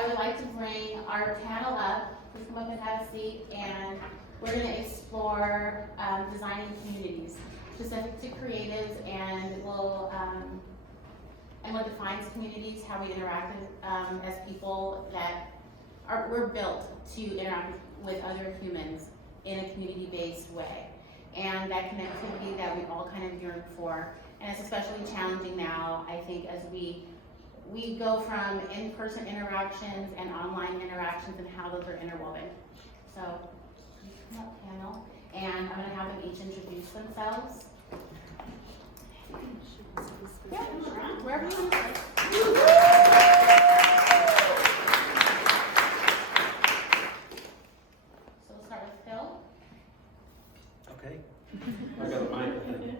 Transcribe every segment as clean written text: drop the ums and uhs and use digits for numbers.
I would like to bring our panel up. Please come up and have a seat, and we're going to explore designing communities specific to creatives, and we'll what defines communities, how we interact as people that we're built to interact with other humans in a community-based way. And that connectivity that we all kind of yearn for, and it's especially challenging now, I think, as we go from in-person interactions and online interactions and how those are interwoven. So, come up, panel, and I'm gonna have them each introduce themselves. Yeah, wherever you want to sit. So we'll start with Phil. Okay. I got a mic.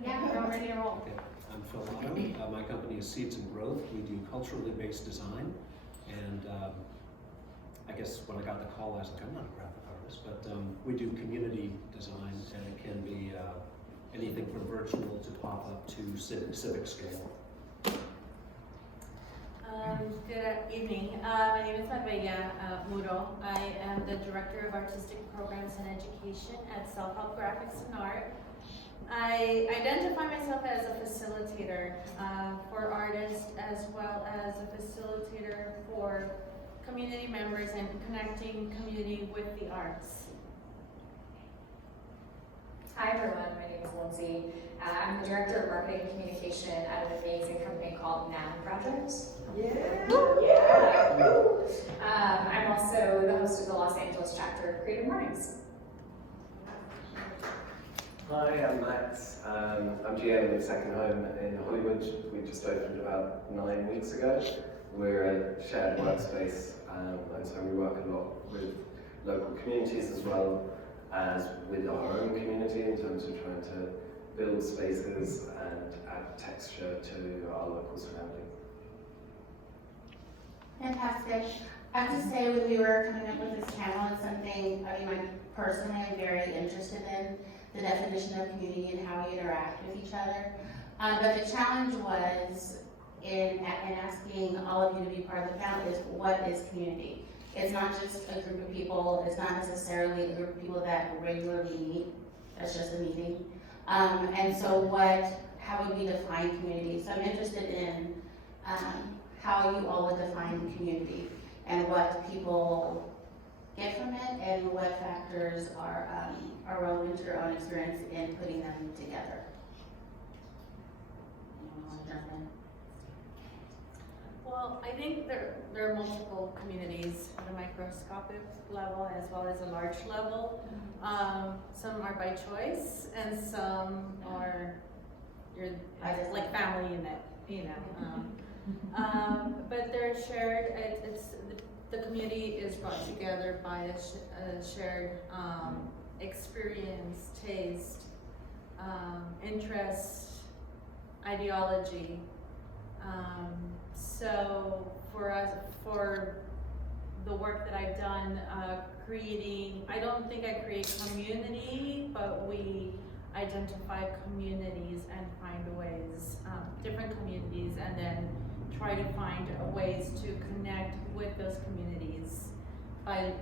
Yeah, we're all ready to roll. Okay. I'm Phil Otto. My company is Seeds and Growth. We do culturally based design, and I guess when I got the call, I was like, I'm not a graphic artist, but we do community design, and it can be anything from virtual to pop-up to civic scale. Good evening. My name is Marbella Muro. I am the Director of Artistic Programs and Education at Self-Help Graphics and Art. I identify myself as a facilitator for artists, as well as a facilitator for community members and connecting community with the arts. Hi everyone, my name is Lindsay. I'm the Director of Marketing and Communication at an amazing company called NAM Projects. Yeah! I'm also the host of the Los Angeles chapter of Creative Mornings. Hi, I'm Max. I'm GM of Second Home in Hollywood. We just opened about 9 weeks ago. We're a shared workspace, and so we work a lot with local communities as well as with our own community in terms of trying to build spaces and add texture to our local surroundings. Fantastic. I have to say, when we were coming up with this panel, it's something, personally, I'm very interested in the definition of community and how we interact with each other. But the challenge was in asking all of you to be part of the panel is, what is community? It's not just a group of people, it's not necessarily a group of people that regularly meet, that's just a meeting. And so how would we define community? So I'm interested in how you all would define community and what people get from it and what factors are relevant to your own experience in putting them together. Well, I think there are multiple communities at a microscopic level as well as a large level. Some are by choice, and some are like family unit, but they're shared. The community is brought together by a shared experience, taste, interest, ideology. So for the work that I've done, I don't think I create community, but we identify communities and find ways, different communities, and then try to find ways to connect with those communities by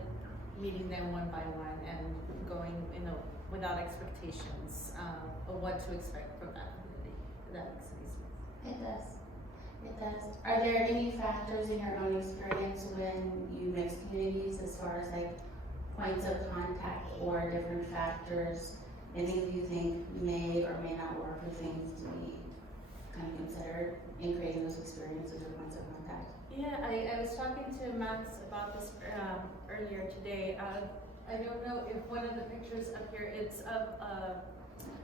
meeting them one by one and going, without expectations of what to expect from that community. That makes any sense. It does. It does. Are there any factors in your own experience when you mix communities as far as like points of contact or different factors, anything you think may or may not work or things to be kind of considered in creating those experiences or points of contact? Yeah, I was talking to Max about this earlier today. I don't know if one of the pictures up here, it's of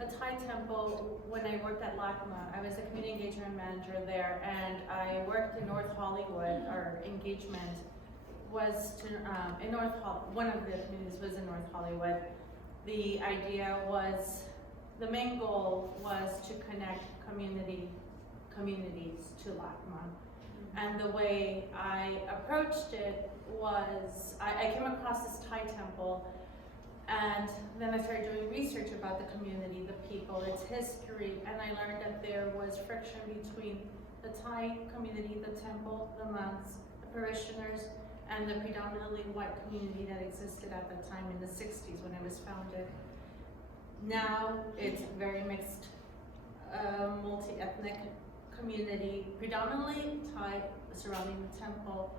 a Thai temple. When I worked at LACMA, I was the community engagement manager there, and I worked in North Hollywood. Our engagement was to, in North Hollywood, one of the communities was in North Hollywood. The idea was, the main goal was to connect communities to LACMA. And the way I approached it was, I came across this Thai temple, and then I started doing research about the community, the people, its history, and I learned that there was friction between the Thai community, the temple, the monks, the parishioners, and the predominantly white community that existed at that time in the 60s when it was founded. Now it's a very mixed, multi-ethnic community, predominantly Thai surrounding the temple.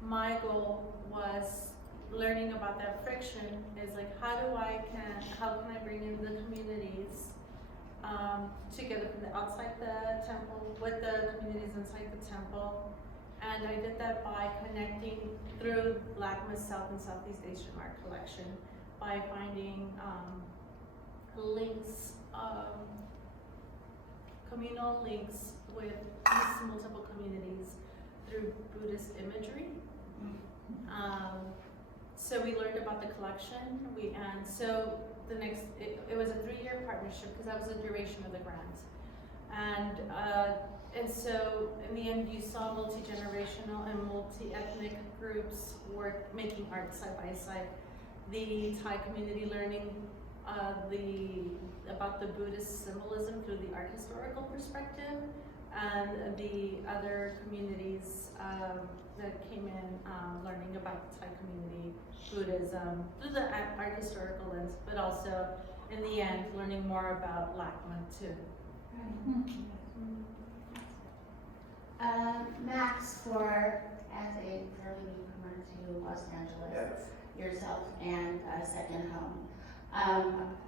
My goal was learning about that friction, is like how can I bring in the communities together from the outside the temple with the communities inside the temple. And I did that by connecting through Black Miss South and Southeast Asian art collection, by finding links, communal links with these multiple communities through Buddhist imagery. So we learned about the collection, and so the next, it was a 3-year partnership because that was the duration of the grant. And so in the end, you saw multi-generational and multi-ethnic groups making art side by side. The Thai community learning about the Buddhist symbolism through the art historical perspective, and the other communities that came in learning about the Thai community Buddhism through the art historical lens, but also in the end learning more about LACMA too. Max, as a fairly newcomer to Los Angeles, yourself and Second Home.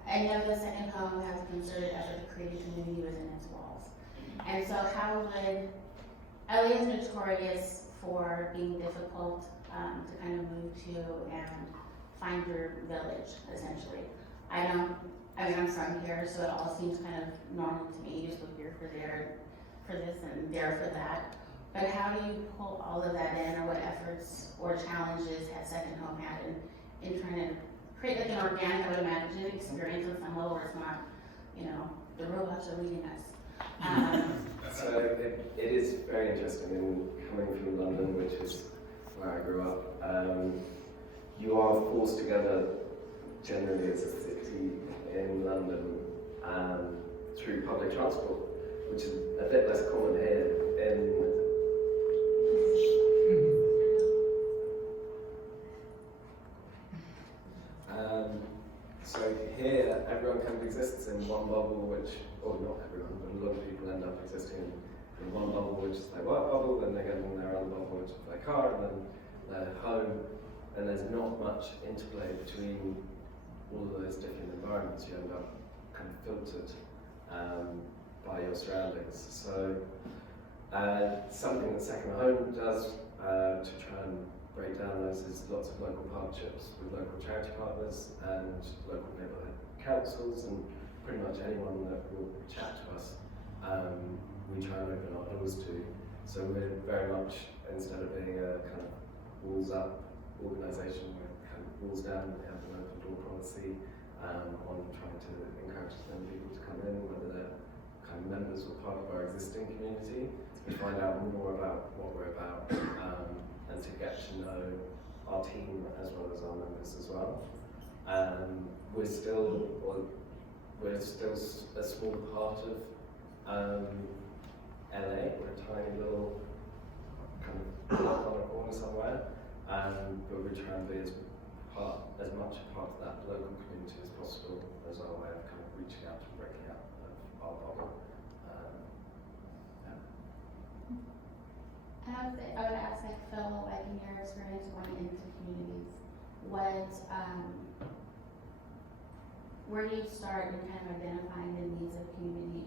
I know the Second Home has a concerted effort to create a community within its walls. And so how would, LA is notorious for being difficult to kind of move to and find your village, essentially. I'm from here, so it all seems kind of normal to me. You just look here for this and there for that. But how do you pull all of that in, or what efforts or challenges has Second Home had in trying to create like an organic, I would imagine, experience on some level where it's not, the robots are leading us. So it is very interesting, and coming from London, which is where I grew up, you are forced together generally as a city in London through public transport, which is a bit less common here so here everyone kind of exists in one bubble, or not everyone, but a lot of people end up existing in one bubble, which is their work bubble, then they get in their other bubble, which is their car, and then their home, and there's not much interplay between all of those different environments. You end up kind of filtered by your surroundings. So something that Second Home does to try and break down those is lots of local partnerships with local charity partners and local neighbourhood councils, and pretty much anyone that will chat to us, we try and open our doors to. So we're very much, instead of being a kind of walls up organisation, we're kind of walls down. We have an open door policy on trying to encourage as many people to come in, whether they're kind of members or part of our existing community, to find out more about what we're about, and to get to know our team as well as our members as well. We're still a small part of LA. We're a tiny little kind of block on a corner somewhere, but we try and be as much a part of that local community as possible as our way of kind of reaching out and breaking out of our bubble. I would ask, like, Phil, like in your experience going into communities, where do you start in kind of identifying the needs of community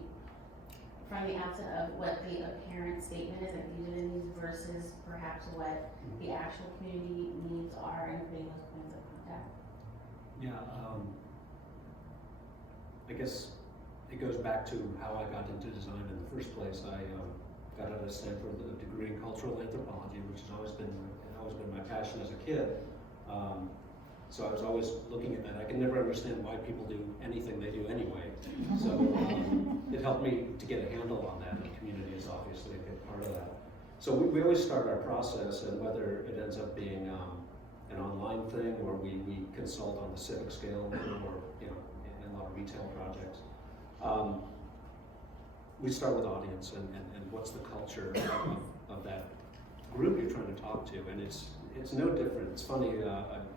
from the outset of what the apparent statement is, like these are the needs versus perhaps what the actual community needs are, and creating those points of contact? Yeah, I guess it goes back to how I got into design in the first place. I got out of Stanford with a degree in cultural anthropology, which has always been my passion as a kid. So I was always looking at that. I can never understand why people do anything they do anyway. So it helped me to get a handle on that, and community is obviously a big part of that. So we always start our process, and whether it ends up being an online thing, or we consult on the civic scale, or in a lot of retail projects. We start with audience and what's the culture of that group you're trying to talk to, and it's no different. It's funny, I've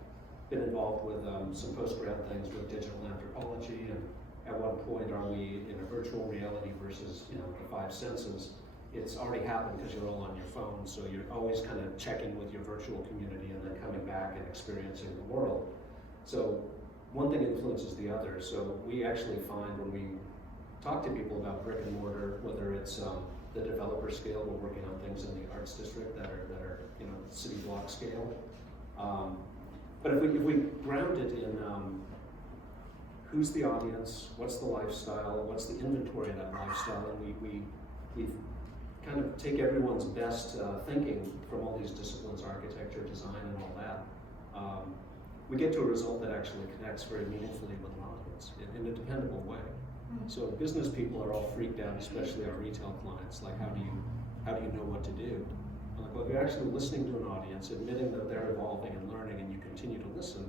been involved with some post-grad things with digital anthropology, and at one point are we in a virtual reality versus, you know, the five senses. It's already happened because you're all on your phone, so you're always kind of checking with your virtual community and then coming back and experiencing the world. So one thing influences the other. So we actually find when we talk to people about brick and mortar, whether it's the developer scale, we're working on things in the arts district that are you know, city block scale. But if we ground it in who's the audience, what's the lifestyle, what's the inventory of that lifestyle, and we kind of take everyone's best thinking from all these disciplines, architecture, design, and all that, we get to a result that actually connects very meaningfully with an audience in a dependable way. So business people are all freaked out, especially our retail clients, like how do you know what to do? I'm like, well, if you're actually listening to an audience, admitting that they're evolving and learning, and you continue to listen,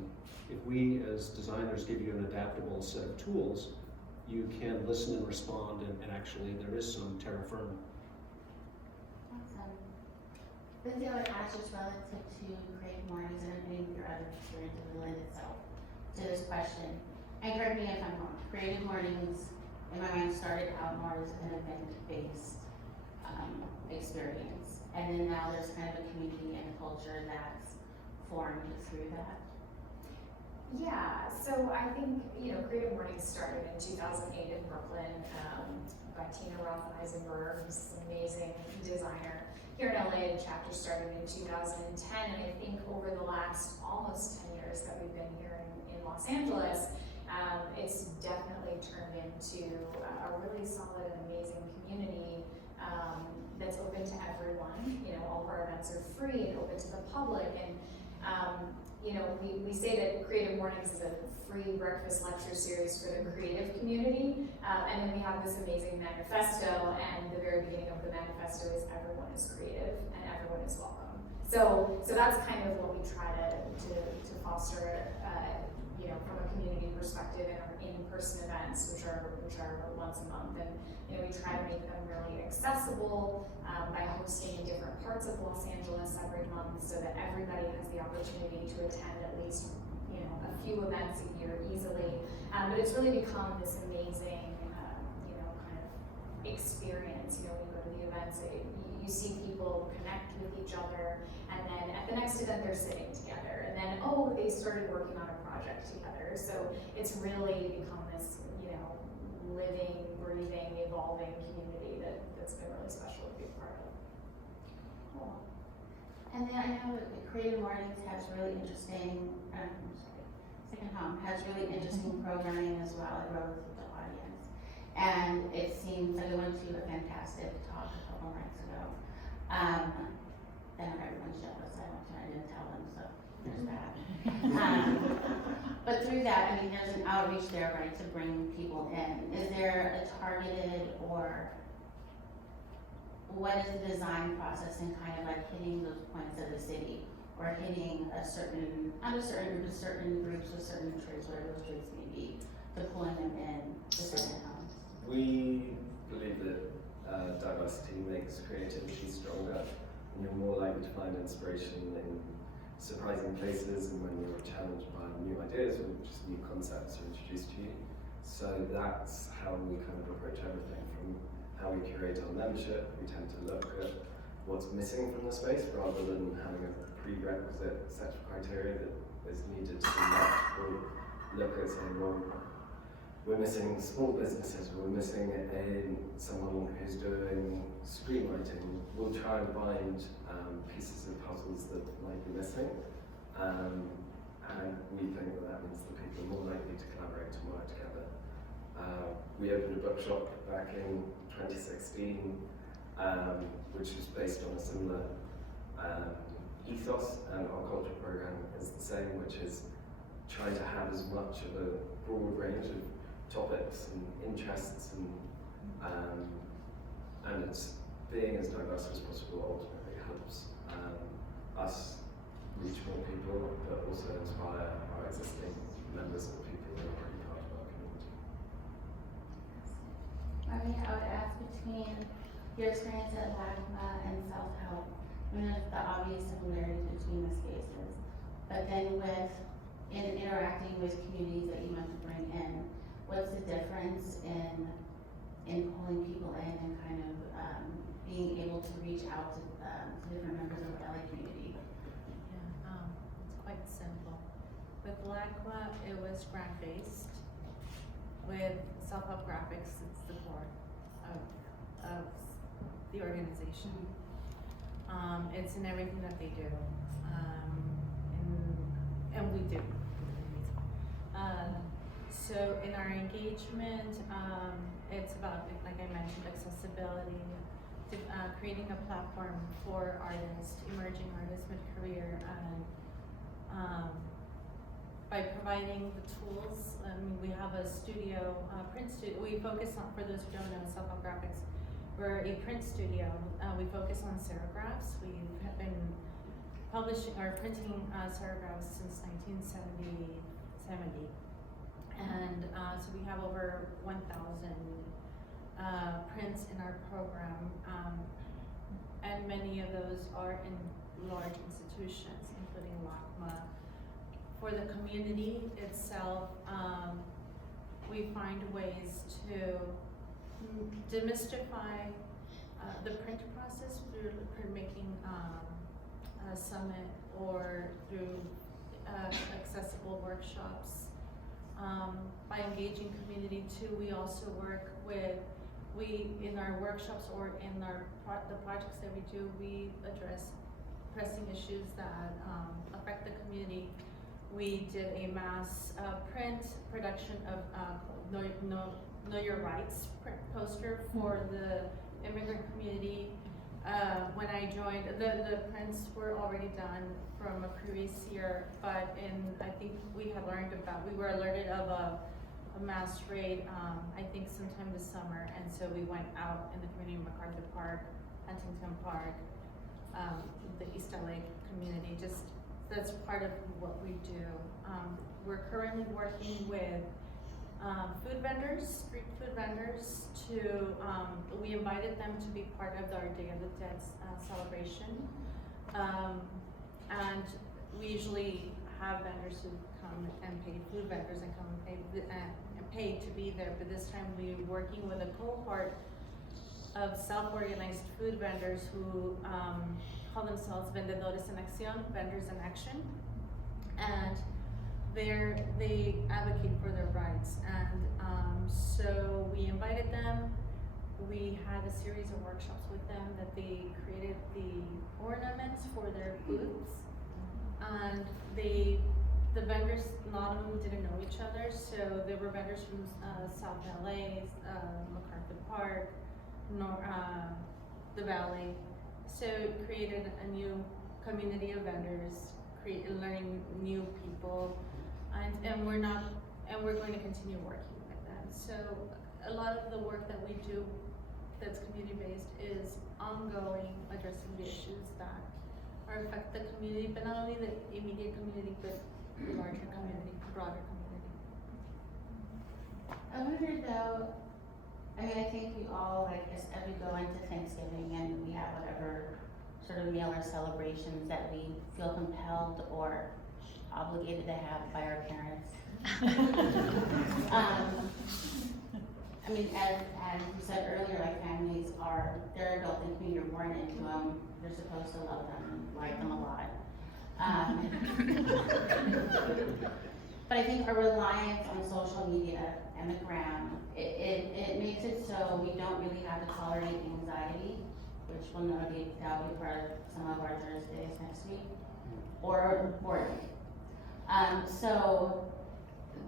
if we as designers give you an adaptable set of tools, you can listen and respond, and actually there is some terra firma. Awesome. Lindsay, I would ask just relative to creative mornings and maybe your other experiences lend itself to this question. And correct me if I'm wrong, creative mornings in my mind started out more as an event-based experience. And then now there's kind of a community and culture that's formed through that. Yeah, so I think, you know, Creative Mornings started in 2008 in Brooklyn by Tina Roth Eisenberg, who's an amazing designer. Here in LA, the chapter started in 2010, and I think over the last almost 10 years that we've been here in Los Angeles, it's definitely turned into a really solid and amazing community that's open to everyone. You know, all of our events are free and open to the public, and you know, we say that Creative Mornings is a free breakfast lecture series for the creative community, and then we have this amazing manifesto, and the very beginning of the manifesto is everyone is creative and everyone is welcome. So that's kind of what we try to foster, you know, from a community perspective in our in-person events, which are once a month, and you know, we try to make them really accessible by hosting in different parts of Los Angeles every month, so that everybody has the opportunity to attend at least, you know, a few events a year easily. But it's really become this amazing, you know, kind of experience. You know, when you go to the events, you see people connect with each other, and then at the next event they're sitting together, and then they started working on a project together. So it's really become this, you know, living, breathing, evolving community that's been really special to be a part of. Cool. And then I know that Creative Mornings has really interesting, Second Home has really interesting programming as well. I wrote with the audience. And it seems like I went to a fantastic talk a couple nights ago. And everyone's jealous. I didn't tell them, so there's that. But through that, I mean, there's an outreach there, right, to bring people in. Is there a targeted, or what is the design process in kind of like hitting those points of the city, or hitting a certain groups with certain traits, whatever those traits may be, to pulling them in to Second Home? We believe that diversity makes creativity stronger, and you're more likely to find inspiration in surprising places, and when you're challenged by new ideas or just new concepts are introduced to you. So that's how we kind of approach everything. From how we curate our membership, we tend to look at what's missing from the space rather than having a prerequisite set of criteria that is needed to be met. We'll look at saying, well, we're missing small businesses, we're missing someone who's doing screenwriting. We'll try and find pieces of puzzles that might be missing, and we think that means that people are more likely to collaborate and work together. We opened a bookshop back in 2016, which is based on a similar ethos, and our culture program is the same, which is trying to have as much of a broad range of topics and interests, and it's being as diverse as possible ultimately helps us reach more people, but also inspire our existing members and people who are already part of our community. I mean, I would ask, between your experience at LACMA and self-help, I mean, there's the obvious similarities between the spaces, but then in interacting with communities that you want to bring in, what's the difference in pulling people in and kind of being able to reach out to different members of the LA community? Yeah, it's quite simple. With LACWA, it was grant-based. With Self-Help Graphics, it's the core of the organization. It's in everything that they do, and we do. So in our engagement, it's about, like I mentioned, accessibility, creating a platform for artists, emerging artists mid-career, and by providing the tools. We have a studio, print studio. We focus on, for those who don't know, Self-Help Graphics, we're a print studio. We focus on serigraphs. We have been publishing or printing serigraphs since 1970. And so we have over 1,000 prints in our program, and many of those are in large institutions, including LACMA. For the community itself, we find ways to demystify the print process through printmaking summit or through accessible workshops. By engaging community too, we also work with, in our workshops or in the projects that we do, we address pressing issues that affect the community. We did a mass print production of Know Your Rights print poster for the immigrant community. When I joined, the prints were already done from a previous year, but I think we were alerted of a mass raid, I think sometime this summer, and so we went out in the community, MacArthur Park, Huntington Park, the East LA community, that's part of what we do. We're currently working with street food vendors we invited them to be part of our Day of the Dead celebration. And we usually have vendors who come and pay, food vendors and come and pay to be there, but this time we're working with a cohort of self-organized food vendors who call themselves Vendedores en Acción, Vendors in Action, and they advocate for their rights. And so we invited them. We had a series of workshops with them that they created the ornaments for their booths, and the vendors, a lot of them didn't know each other, so there were vendors from South LA, MacArthur Park, the Valley. So it created a new community of vendors, learning new people, and we're going to continue working with them. So a lot of the work that we do that's community-based is ongoing, addressing the issues that affect the community, but not only the immediate community, but the larger community, broader community. I wonder though, I think we all, as we go into Thanksgiving and we have whatever sort of meal or celebrations that we feel compelled or obligated to have by our parents. As you said earlier, families they're adult and community, you're born into them, you're supposed to love them and like them a lot. But I think our reliance on social media and the gram, it makes it so we don't really have to tolerate anxiety, which will no doubt be part of some of our Thursdays next week, or boredom. So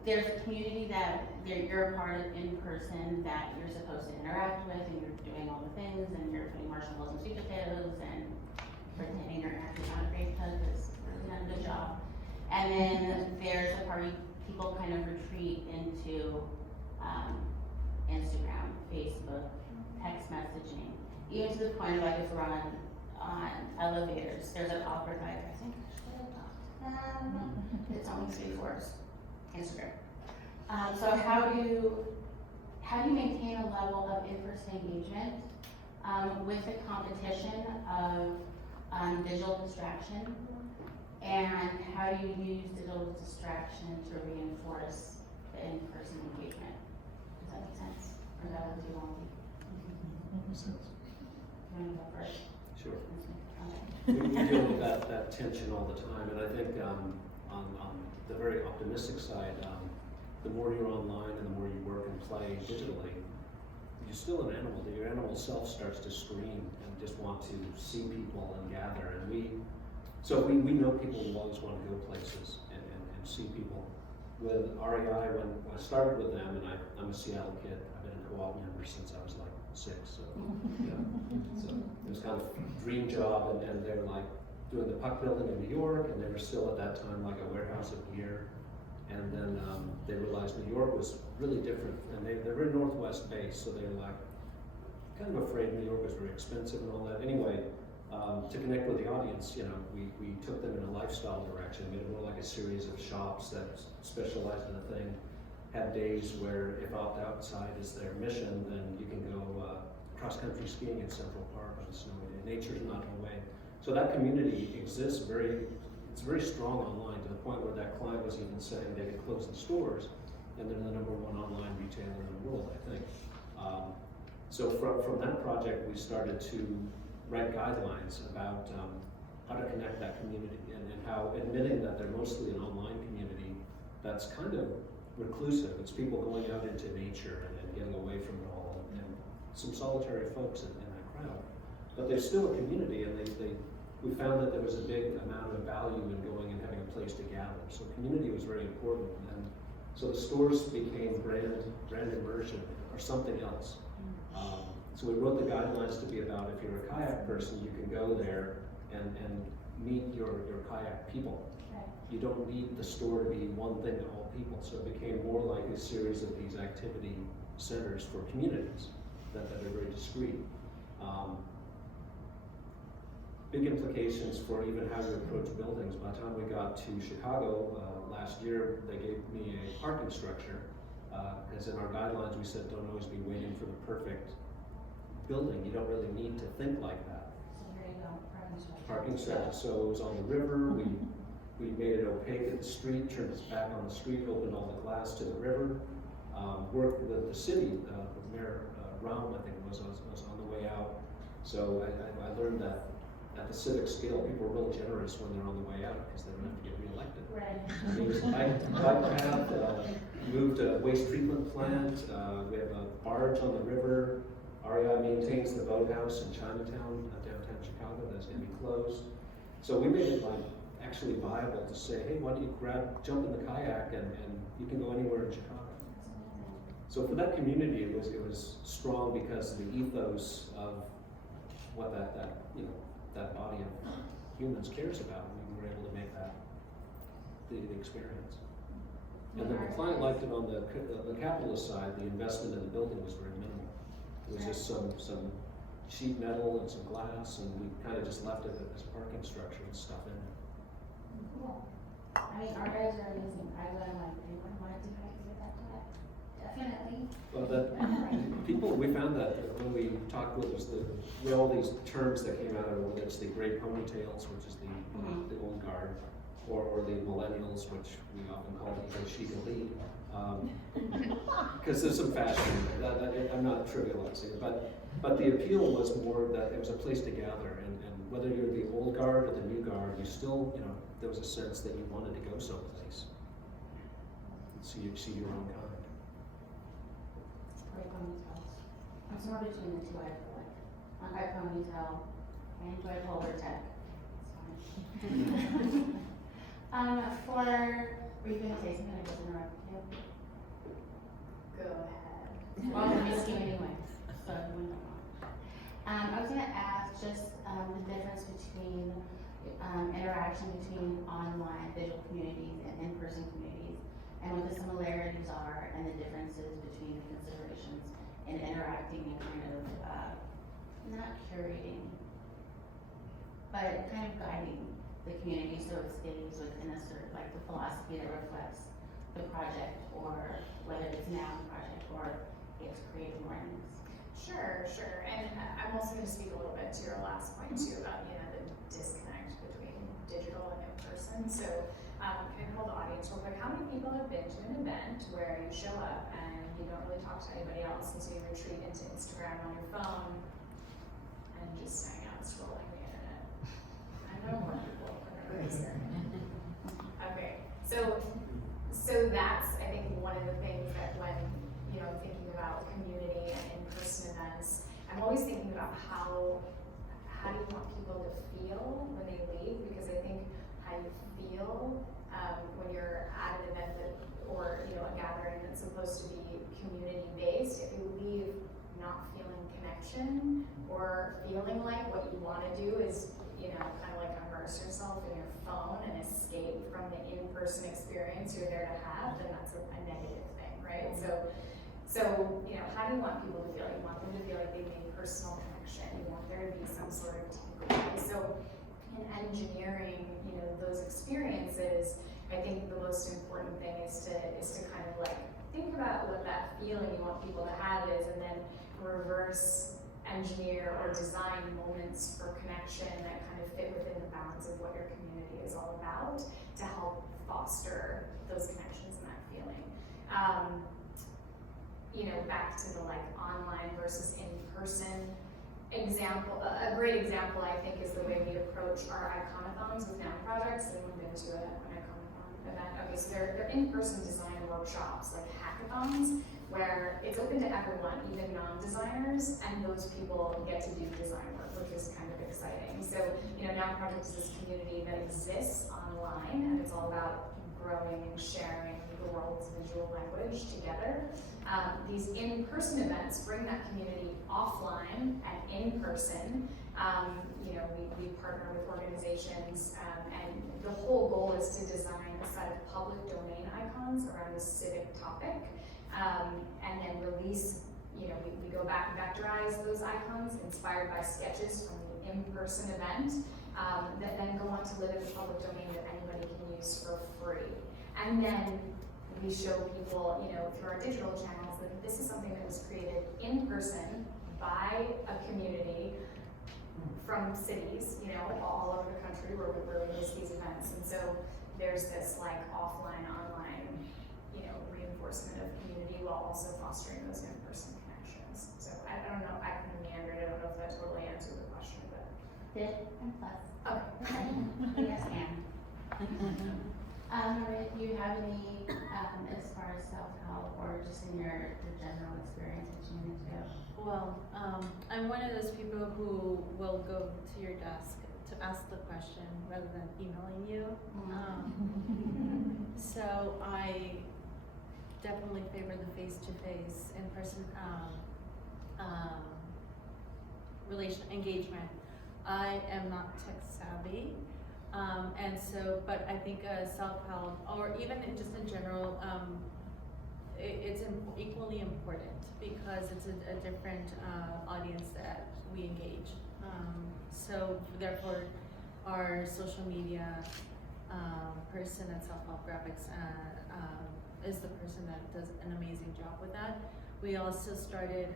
there's a community that you're a part of in person that you're supposed to interact with, and you're doing all the things, and you're putting marshmallows and sweet potatoes and pretending you're actually not a great cook because really not a good job. And then there's a part where people kind of retreat into Instagram, Facebook, text messaging, even to the point of if we're on elevators, there's an awkward I think I should have talked to them. It's only 3 words. Instagram. So how do you maintain a level of in-person engagement with the competition of digital distraction, and how do you use digital distraction to reinforce the in-person engagement? Does that make sense? Or is that what you want? Makes sense. You want to go first? Sure. Okay. We deal with that tension all the time, and I think on the very optimistic side, the more you're online and the more you work and play digitally, you're still an animal. Your animal self starts to scream and just want to see people and gather. And we know people will always want to go places and see people. With REI, when I started with them, and I'm a Seattle kid, I've been a co-op member since I was like 6, so so it was kind of a dream job, and they were like doing the puck building in New York, and they were still at that time like a warehouse of gear. And then they realized New York was really different, and they're very Northwest based, so they were like kind of afraid New York was very expensive and all that. Anyway, to connect with the audience, we took them in a lifestyle direction, made it more like a series of shops that specialized in a thing, had days where if outside is their mission, then you can go cross-country skiing in Central Park on a snowy day. Nature's not in the way. So that community exists it's very strong online, to the point where that client was even saying they could close the stores, and they're the #1 online retailer in the world, I think. So from that project, we started to write guidelines about how to connect that community, and how admitting that they're mostly an online community that's kind of reclusive. It's people going out into nature and getting away from it all, and some solitary folks in that crowd. But there's still a community, and we found that there was a big amount of value in going and having a place to gather. So community was very important, and so the stores became brand immersion or something else. So we wrote the guidelines to be about, if you're a kayak person, you can go there and meet your kayak people. Right. You don't need the store to be one thing to all people. So it became more like a series of these activity centers for communities that are very discrete. Big implications for even how you approach buildings. By the time we got to Chicago last year, they gave me a parking structure, because in our guidelines we said don't always be waiting for the perfect building. You don't really need to think like that. So there you go, Parking structure. So it was on the river. We made it opaque at the street, turned its back on the street, opened all the glass to the river. Worked with the city, with Mayor Raum, I think was on the way out. So I learned that at the civic scale, people are real generous when they're on the way out, because they don't have to get reelected. Right. There's a bike path, moved a waste treatment plant, we have a barge on the river. REI maintains the boathouse in Chinatown, downtown Chicago, that's gonna be closed. So we made it like actually viable to say, hey, why don't you jump in the kayak, and you can go anywhere in Chicago. So for that community, it was strong, because the ethos of what that body of humans cares about, we were able to make that the experience. And then the client liked it on the capitalist side. The investment in the building was very minimal. It was just some sheet metal and some glass, and we kind of just left it as a parking structure and stuff in it. Cool. I mean, our guys are amazing. I would like, anyone want to do how to get that to that? Definitely. Well, we found that when we talked with us, all these terms that came out of it, whether it's the gray ponytails, which is the old guard, or the millennials, which we often call the chic elite, because there's some fashion. I'm not trivializing it, but the appeal was more that it was a place to gather, and whether you're the old guard or the new guard, you still, there was a sense that you wanted to go someplace. So you see your own kind. Great ponytails. I'm somewhere between the two, I feel like. I like ponytail. I enjoy polar tech. It's fine. Were you gonna say something? I just interrupted you. Go ahead. Well, I'm just you anyway, so you wouldn't know. I was gonna ask just the difference between interaction between online digital communities and in-person communities, and what the similarities are and the differences between the considerations in interacting and kind of not curating, but kind of guiding the community so it stays within a sort of like the philosophy that reflects the project, or whether it's now a project or it's creative mornings. Sure. And I'm also going to speak a little bit to your last point too about, the disconnect between digital and in person. So can I poll the audience real quick? How many people have been to an event where you show up and you don't really talk to anybody else, and so you retreat into Instagram on your phone and just hang out scrolling the internet? I know more people than everybody's there. Okay, so that's, I think, one of the things that when, you know, thinking about community and in-person events, I'm always thinking about how do you want people to feel when they leave? Because I think how you feel when you're at an event that, or, you know, a gathering that's supposed to be community-based, if you leave not feeling connection or feeling like what you want to do is, you know, kind of like immerse yourself in your phone and escape from the in-person experience you're there to have, then that's a negative thing, right? So, you know, how do you want people to feel? You want them to feel like they made personal connection. You want there to be some sort of takeaway. So in engineering, you know, those experiences, I think the most important thing is to kind of like think about what that feeling you want people to have is, and then reverse engineer or design moments for connection that kind of fit within the bounds of what your community is all about to help foster those connections and that feeling. You know, back to the like online versus in-person example, a great example I think is the way we approach our iconathons with noun projects. Anyone been to an iconathon event? Okay, so they're in-person design workshops, like hackathons, where it's open to everyone, even non-designers, and those people get to do design work, which is kind of exciting. So, you know, Noun Project is this community that exists online, and it's all about growing and sharing the world's visual language together. These in-person events bring that community offline and in person. You know, we partner with organizations, and the whole goal is to design a set of public domain icons around a civic topic, and then release, you know, we go back and vectorize those icons inspired by sketches from the in-person event, that then go on to live in the public domain that anybody can use for free. And then we show people, you know, through our digital channels that this is something that was created in person by a community from cities, you know, all over the country where we host these events. And so there's this like offline, online, you know, reinforcement of community while also fostering those in-person connections. So I don't know, I kind of meandered, I don't know if that totally answered the question, but. Did and plus. Okay. Yes, ma'am. Maria, do you have any, as far as self-help or just in your general experience that you need to? Well, I'm one of those people who will go to your desk to ask the question rather than emailing you. So I definitely favor the face-to-face, in-person engagement. I am not tech savvy. And so, but I think self-help, or even just in general, it's equally important because it's a different audience that we engage. So therefore, our social media person at Self-Help Graphics is the person that does an amazing job with that. We also started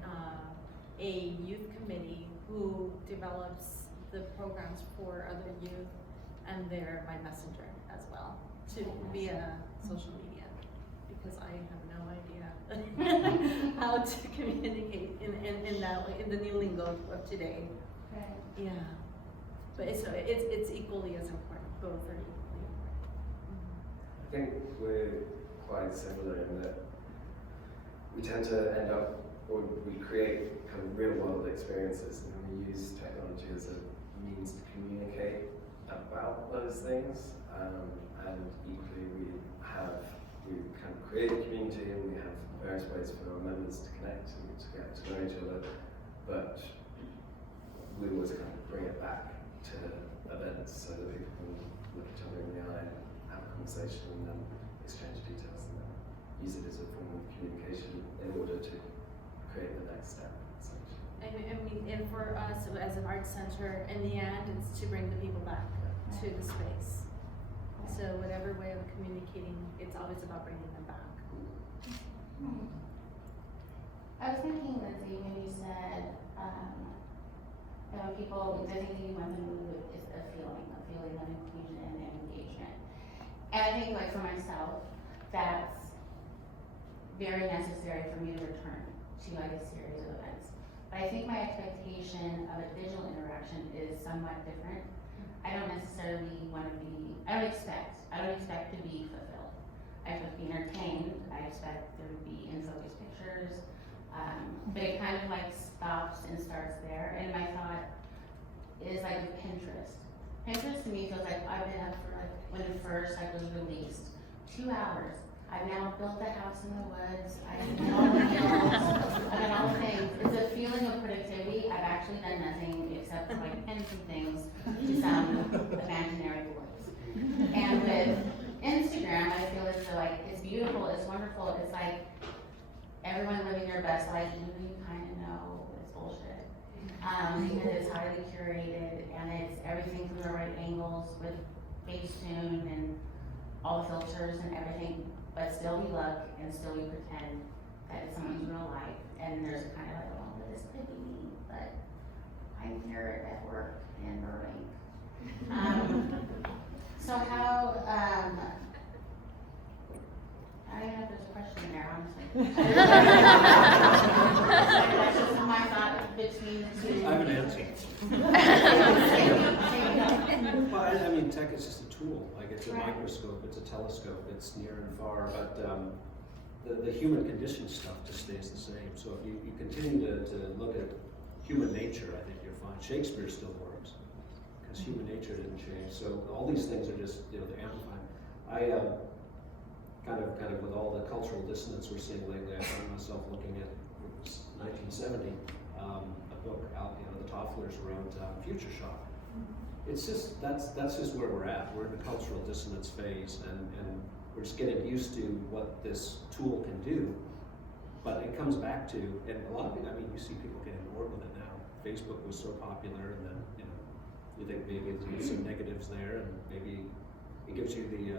a youth committee who develops the programs for other youth, and they're my messenger as well to via social media, because I have no idea how to communicate in that way, in the new lingo of today. Right. Yeah, but it's equally as important. Both are equally important. I think we're quite similar in that we tend to end up, or we create kind of real world experiences, and we use technology as a means to communicate about those things, and equally we kind of create a community, and we have various ways for our members to connect and to get to know each other, but we always kind of bring it back to events so that people can look each other in the eye and have a conversation and then exchange details and then use it as a form of communication in order to create the next step. And for us as an arts center, in the end, it's to bring the people back to the space. So whatever way of communicating, it's always about bringing them back. I was thinking, Lindsay, when you said And when people, the thing that you want them to move is a feeling of inclusion and engagement. And I think like for myself, that's very necessary for me to return to like a series of events. But I think my expectation of a digital interaction is somewhat different. I don't necessarily want to be, I don't expect to be fulfilled. I expect to be entertained, I expect there to be in focus pictures, but it kind of like stops and starts there. And my thought is like with Pinterest. Pinterest to me feels like I've been up for like, when it first like was released, 2 hours. I've now built a house in the woods, I've done all the hills, I've done all the things. It's a feeling of productivity. I've actually done nothing except like pin some things to some imaginary woods. And with Instagram, I feel as though like it's beautiful, it's wonderful, it's like everyone living their best life, even though you kind of know it's bullshit. Because it's highly curated and it's everything from the right angles with Facetune and all the filters and everything, but still we look and still we pretend that it's someone's real life. And there's a kind of like, oh, this could be me, but I'm here at work in Burbank. So how, I don't know if there's a question there, honestly. That's just my thought between the two. I have an answer. Well, I mean, tech is just a tool. Like it's a microscope, it's a telescope, it's near and far, but the human condition stuff just stays the same. So if you continue to look at human nature, I think you're fine. Shakespeare still works because human nature didn't change. So all these things are just, they're amplifying. I kind of with all the cultural dissonance we're seeing lately, I find myself looking at 1970, a book out, the Tofflers wrote, Future Shock. It's just, that's just where we're at. We're in the cultural dissonance phase, and we're just getting used to what this tool can do. But it comes back to, and a lot of it, I mean, you see people getting bored with it now. Facebook was so popular, and then, you think maybe there's some negatives there, and maybe it gives you the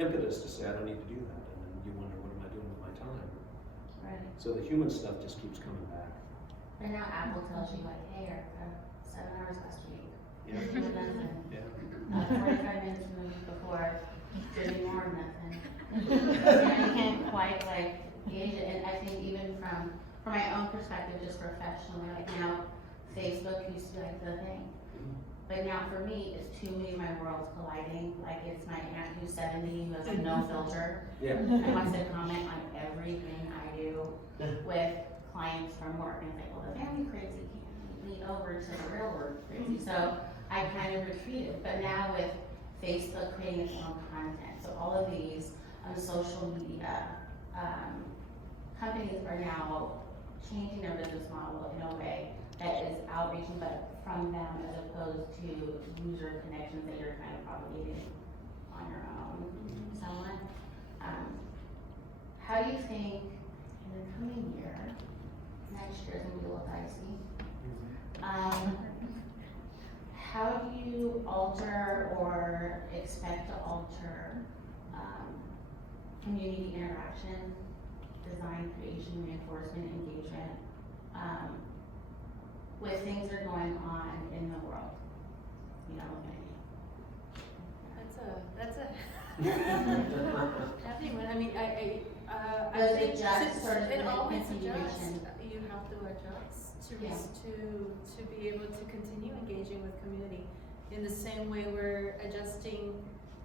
impetus to say, I don't need to do that. And then you wonder, what am I doing with my time? Right. So the human stuff just keeps coming back. And now Apple tells you like, hey Erica, 7 hours last week. Yeah. You did nothing. Yeah. 45 minutes from the week before, doing more of nothing. You can't quite like gauge it. And I think even from my own perspective, just professionally, like now Facebook used to be like the thing. But now for me, it's too many of my worlds colliding. Like it's my aunt who's 70 who has no filter. Yeah. And wants to comment on everything I do with clients from work. And it's like, well, the family crazy can't lead over to the real world crazy. So I kind of retreated. But now with Facebook creating its own content, so all of these social media companies are now changing their business model in a way that is outreaching, but from them as opposed to user connections that you're kind of propagating on your own somewhat. How do you think in the coming year, next year is gonna be a little dicey, how do you alter or expect to alter community interaction, design, creation, reinforcement, engagement, with things that are going on in the world? That's a heavy one. I mean, I Does think it just sort of it like always continuation? adjusts. You have to adjust to be able to continue engaging with community in the same way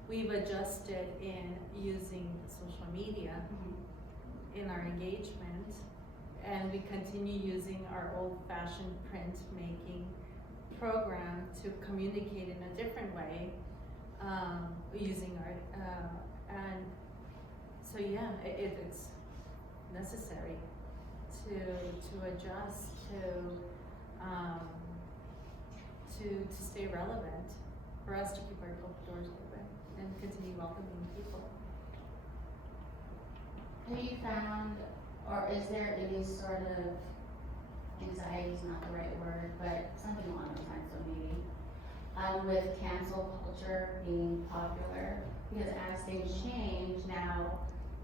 we've adjusted in using social media in our engagement, and we continue using our old-fashioned print-making program to communicate in a different way, using our, and so yeah, it's necessary to adjust to stay relevant, for us to keep our doors open and continue welcoming people. Have you found, or is there any sort of, anxiety is not the right word, but something along those lines, so maybe, with cancel culture being popular, because as things change now,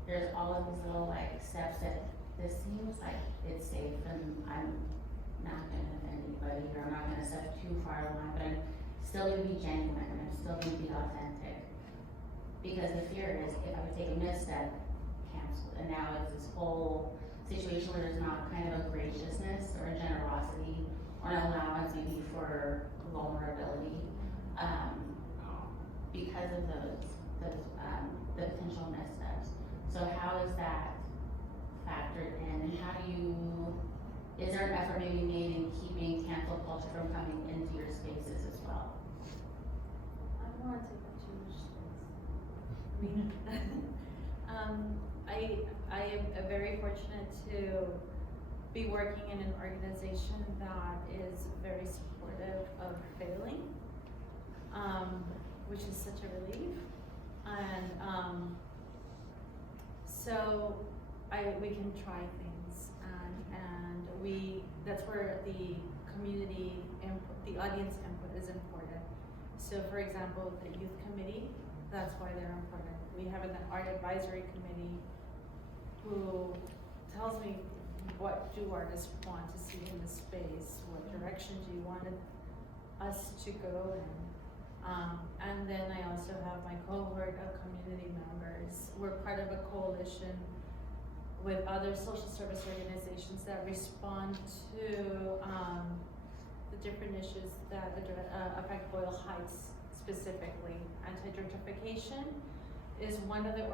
there's all of these little like steps that this seems like it's safe and I'm not gonna offend anybody, or I'm not gonna step too far along, but I'm still gonna be genuine, and I'm still gonna be authentic. Because the fear is, if I would take a misstep, canceled, and now it's this whole situation where there's not kind of a graciousness or a generosity or an allowance maybe for vulnerability, because of the potential missteps. So how is that factored in, and how do you, is there an effort maybe made in keeping cancel culture from coming into your spaces as well? I don't wanna take up too much space. I am very fortunate to be working in an organization that is very supportive of failing, which is such a relief. And so we can try things, and that's where the community input, the audience input is important. So for example, the youth committee, that's why they're important. We have an art advisory committee who tells me, what do artists want to see in the space? What direction do you want us to go in? And then I also have my cohort of community members. We're part of a coalition with other social service organizations that respond to the different issues that affect Boyle Heights specifically. Anti-gentrification is one of the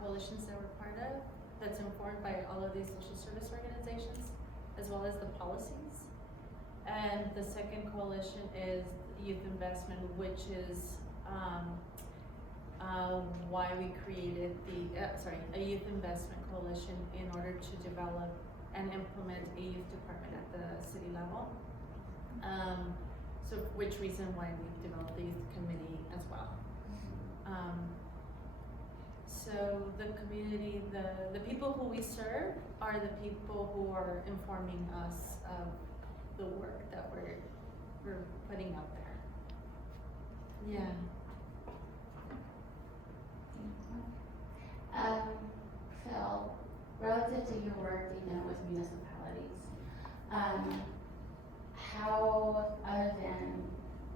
coalitions that we're part of, that's informed by all of these social service organizations, as well as the policies. And the second coalition is youth investment, which is why we created a youth investment coalition in order to develop and implement a youth department at the city level. So which reason why we've developed the youth committee as well. So the community, the people who we serve are the people who are informing us of the work that we're putting out there. Yeah. Phil, relative to your work with municipalities, how, other than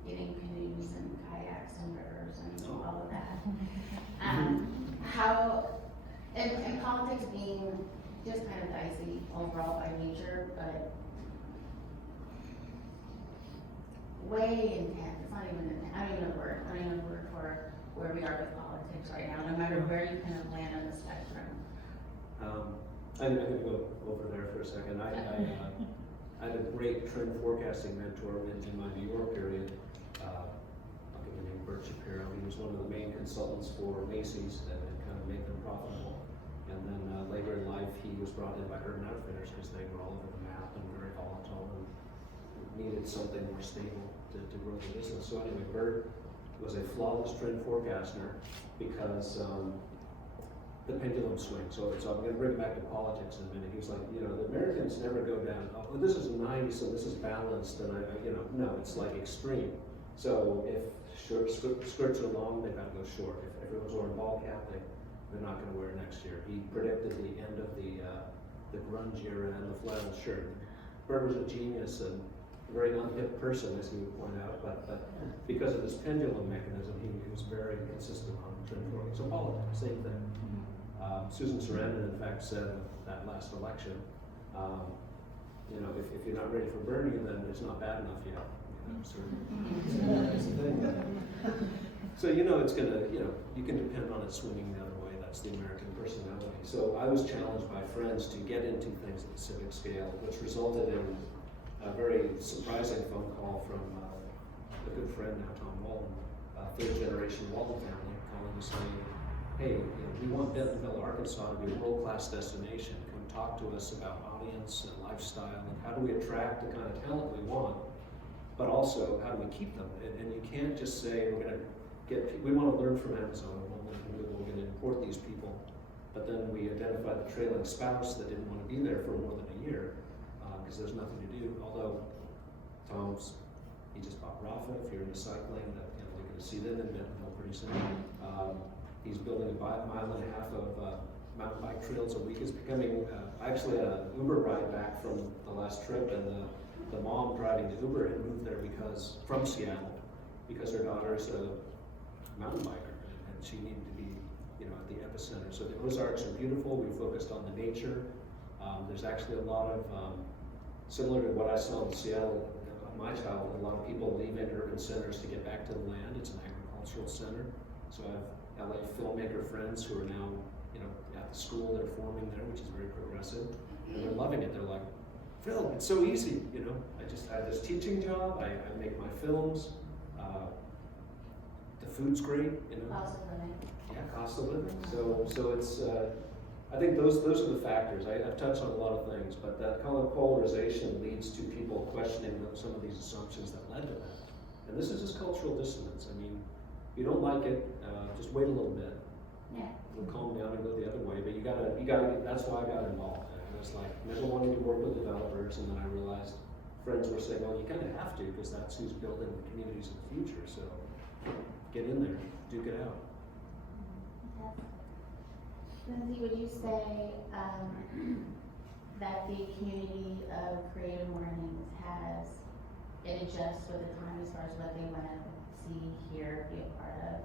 getting canoes and kayaks and rivers and all of that, how, and politics being just kind of dicey overall by nature, but way intense, it's not even, I don't even know the word, I don't even know the word for where we are with politics right now, no matter where you kind of land on the spectrum. I'm gonna go over there for a second. I had a great trend forecasting mentor in my New York period. I'll give the name Bert Shapiro. He was one of the main consultants for Macy's and kind of made them profitable. And then later in life, he was brought in by Urban Outfitters because they were all over the map and very volatile and needed something more stable to grow the business. So anyway, Bert was a flawless trend forecaster because the pendulum swing. So I'm going to bring it back to politics in a minute. He was like, the Americans never go down, oh, this is nice, so this is balanced, and no, it's like extreme. So if skirts are long, they've got to go short. If everyone's wearing ball cap, they're not going to wear it next year. He predicted the end of the grunge era and the flannel shirt. Bert was a genius and a very unhip person, as he would point out, but because of this pendulum mechanism, he was very consistent on trend forecasting. So politics, same thing. Susan Sarandon, in fact, said that last election, if you're not ready for Bernie, then it's not bad enough yet. So it's gonna, you can depend on it swinging the other way. That's the American personality. So I was challenged by friends to get into things at the civic scale, which resulted in a very surprising phone call from a good friend now, Tom Walton, third generation Walton family, calling to say, hey, we want Bentonville, Arkansas to be a world-class destination. Come talk to us about audience and lifestyle and how do we attract the kind of talent we want, but also how do we keep them? And you can't just say we want to learn from Amazon, we're going to import these people, but then we identify the trailing spouse that didn't want to be there for more than a year because there's nothing to do. Although he just bought Rafa. If you're into cycling, you're going to see them in Bentonville pretty soon. He's building a mile and a half of mountain bike trails a week. It's becoming, I actually had an Uber ride back from the last trip, and the mom driving the Uber had moved there from Seattle, because her daughter's a mountain biker, and she needed to be, at the epicenter. So the Ozarks are beautiful. We focused on the nature. There's actually a lot of, similar to what I saw in Seattle, my childhood, a lot of people leave in urban centers to get back to the land. It's an agricultural center. So I have LA filmmaker friends who are now, at the school they're forming there, which is very progressive. And they're loving it. They're like, Phil, it's so easy, I have this teaching job, I make my films, the food's great, Cost of living. Yeah, cost of living. So it's, I think those are the factors. I've touched on a lot of things, but that kind of polarization leads to people questioning some of these assumptions that led to that. And this is just cultural dissonance. I mean, if you don't like it, just wait a little bit. Yeah. It'll calm down and go the other way, but you gotta, that's why I got involved. I was like, never wanting to work with developers, and then I realized friends were saying, well, you kind of have to, because that's who's building the communities of the future, so get in there, duke it out. Lindsay, would you say that the community of Creative Mornings it adjusts with the time as far as what they want to see, hear, be a part of?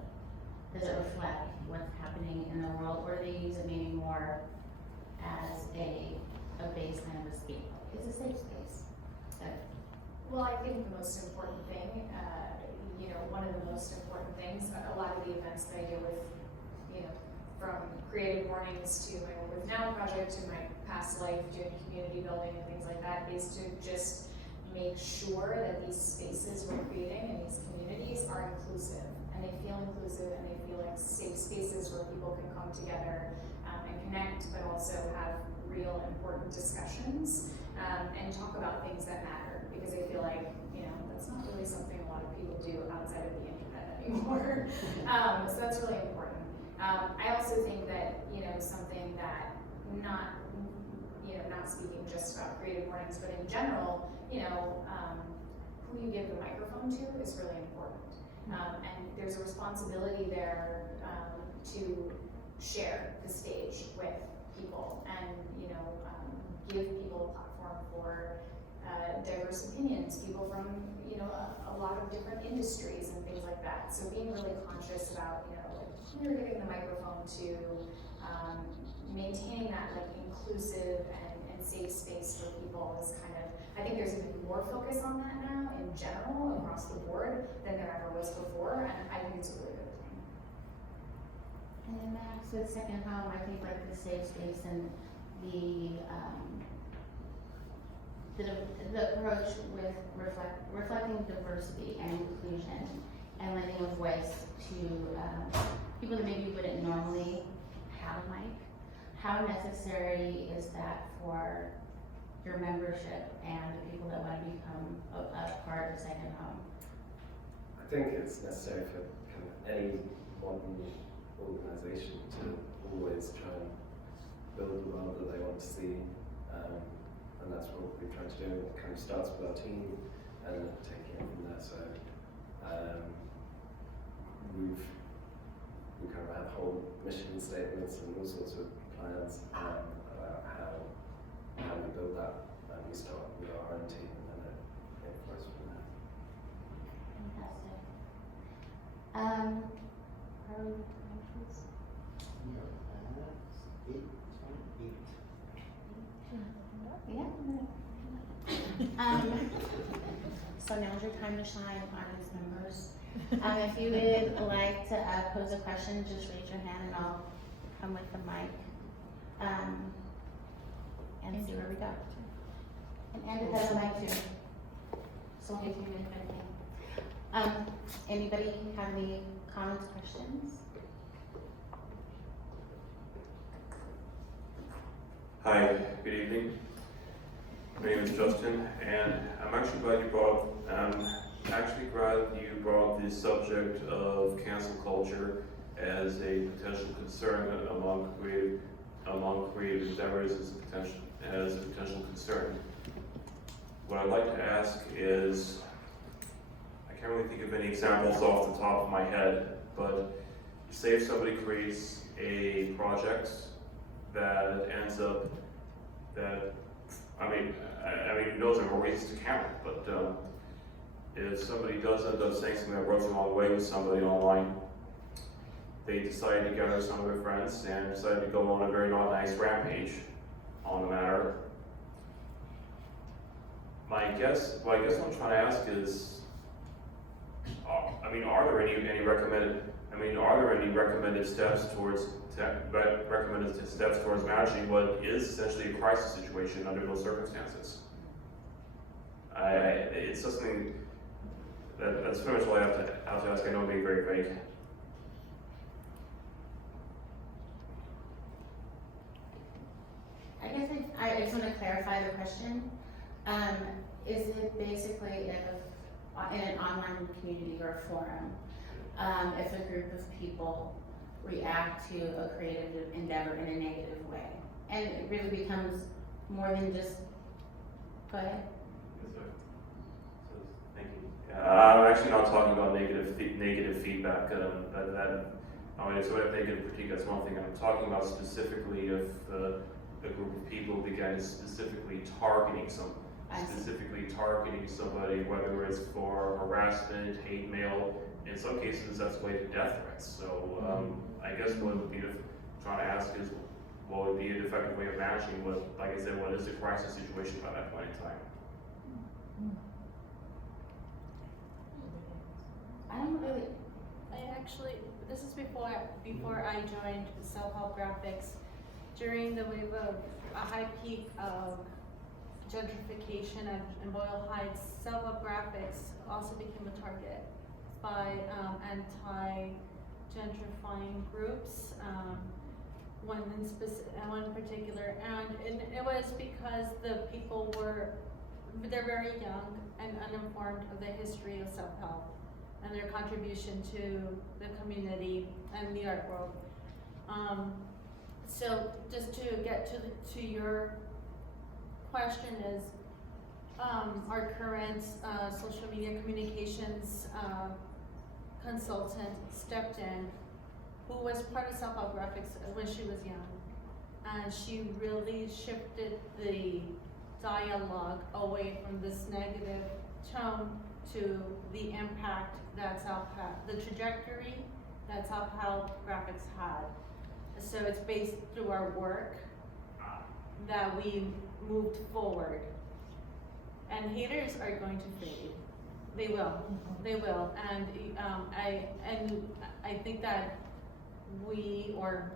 Does it reflect what's happening in the world, or do they use it maybe more as a base kind of escape? It's a safe space. Well, I think the most important thing, one of the most important things, a lot of the events that I do with, from Creative Mornings to my Work With Now project to my past life doing community building and things like that, is to just make sure that these spaces we're creating and these communities are inclusive, and they feel inclusive, and they feel like safe spaces where people can come together and connect, but also have real important discussions and talk about things that matter, because I feel like, that's not really something a lot of people do outside of the internet anymore. So that's really important. I also think that, something that not speaking just about Creative Mornings, but in general, who you give the microphone to is really important. And there's a responsibility there to share the stage with people and, give people a platform for diverse opinions, people from, a lot of different industries and things like that. So being really conscious about, who you're giving the microphone to, maintaining that inclusive and safe space for people is kind of, I think there's even more focus on that now in general across the board than there ever was before, and I think it's a really good thing. And then Max, with Second Home, I think the safe space and the approach with reflecting diversity and inclusion and lending a voice to people that maybe wouldn't normally have a mic. How necessary is that for your membership and the people that want to become a part of Second Home? I think it's necessary for kind of any modern organisation to always try and build the world that they want to see, and that's what we're trying to do. It kind of starts with our team and taking it from there. So we kind of have whole mission statements and all sorts of plans about how we build that, and we start with our own team, and then it flows from there. Fantastic. Are we please? Yeah. So now's your time to shine, audience members. If you would like to pose a question, just raise your hand and I'll come with the mic. And see where we go. And Andrew has a mic too. So we'll give you a minute. Anybody have any comments, questions? Hi, good evening. My name is Justin, and I'm actually glad you brought the subject of cancel culture as a potential concern among creative endeavors as a potential concern. What I'd like to ask is, I can't really think of any examples off the top of my head, but say if somebody creates a project that ends up that I mean, who knows, there are reasons to count, but, if somebody does end up saying something that rubs the wrong way with somebody online, they decide to gather some of their friends and decide to go on a very not nice rampage on the matter. What I'm trying to ask is, are there any recommended steps towards managing what is essentially a crisis situation under those circumstances? It's something that's pretty much what I have to ask. I know I'm being very vague. I guess I just want to clarify the question. Is it basically in an online community or forum, if a group of people react to a creative endeavor in a negative way? And it really becomes more than just, go ahead. Thank you. I'm actually not talking about negative feedback. So if negative critique, that's one thing. I'm talking about specifically if a group of people began specifically targeting somebody, whether it's for harassment, hate mail. In some cases, that's way to death threats. So I guess what would be trying to ask is, what would be an effective way of managing what, like I said, what is the crisis situation by that point in time? I don't really, This is before I joined Self-Help Graphics. During the wave of a high peak of gentrification in Boyle Heights, Self-Help Graphics also became a target by anti-gentrifying groups, one particular, and it was because the people they're very young and uninformed of the history of self-help and their contribution to the community and the art world. So just to get to your question is, our current social media communications consultant stepped in, who was part of Self-Help Graphics when she was young, and she really shifted the dialogue away from this negative tone to the impact that the trajectory that Self-Help Graphics had. So it's based through our work that we moved forward. And haters are going to fade. They will. And I think that we, or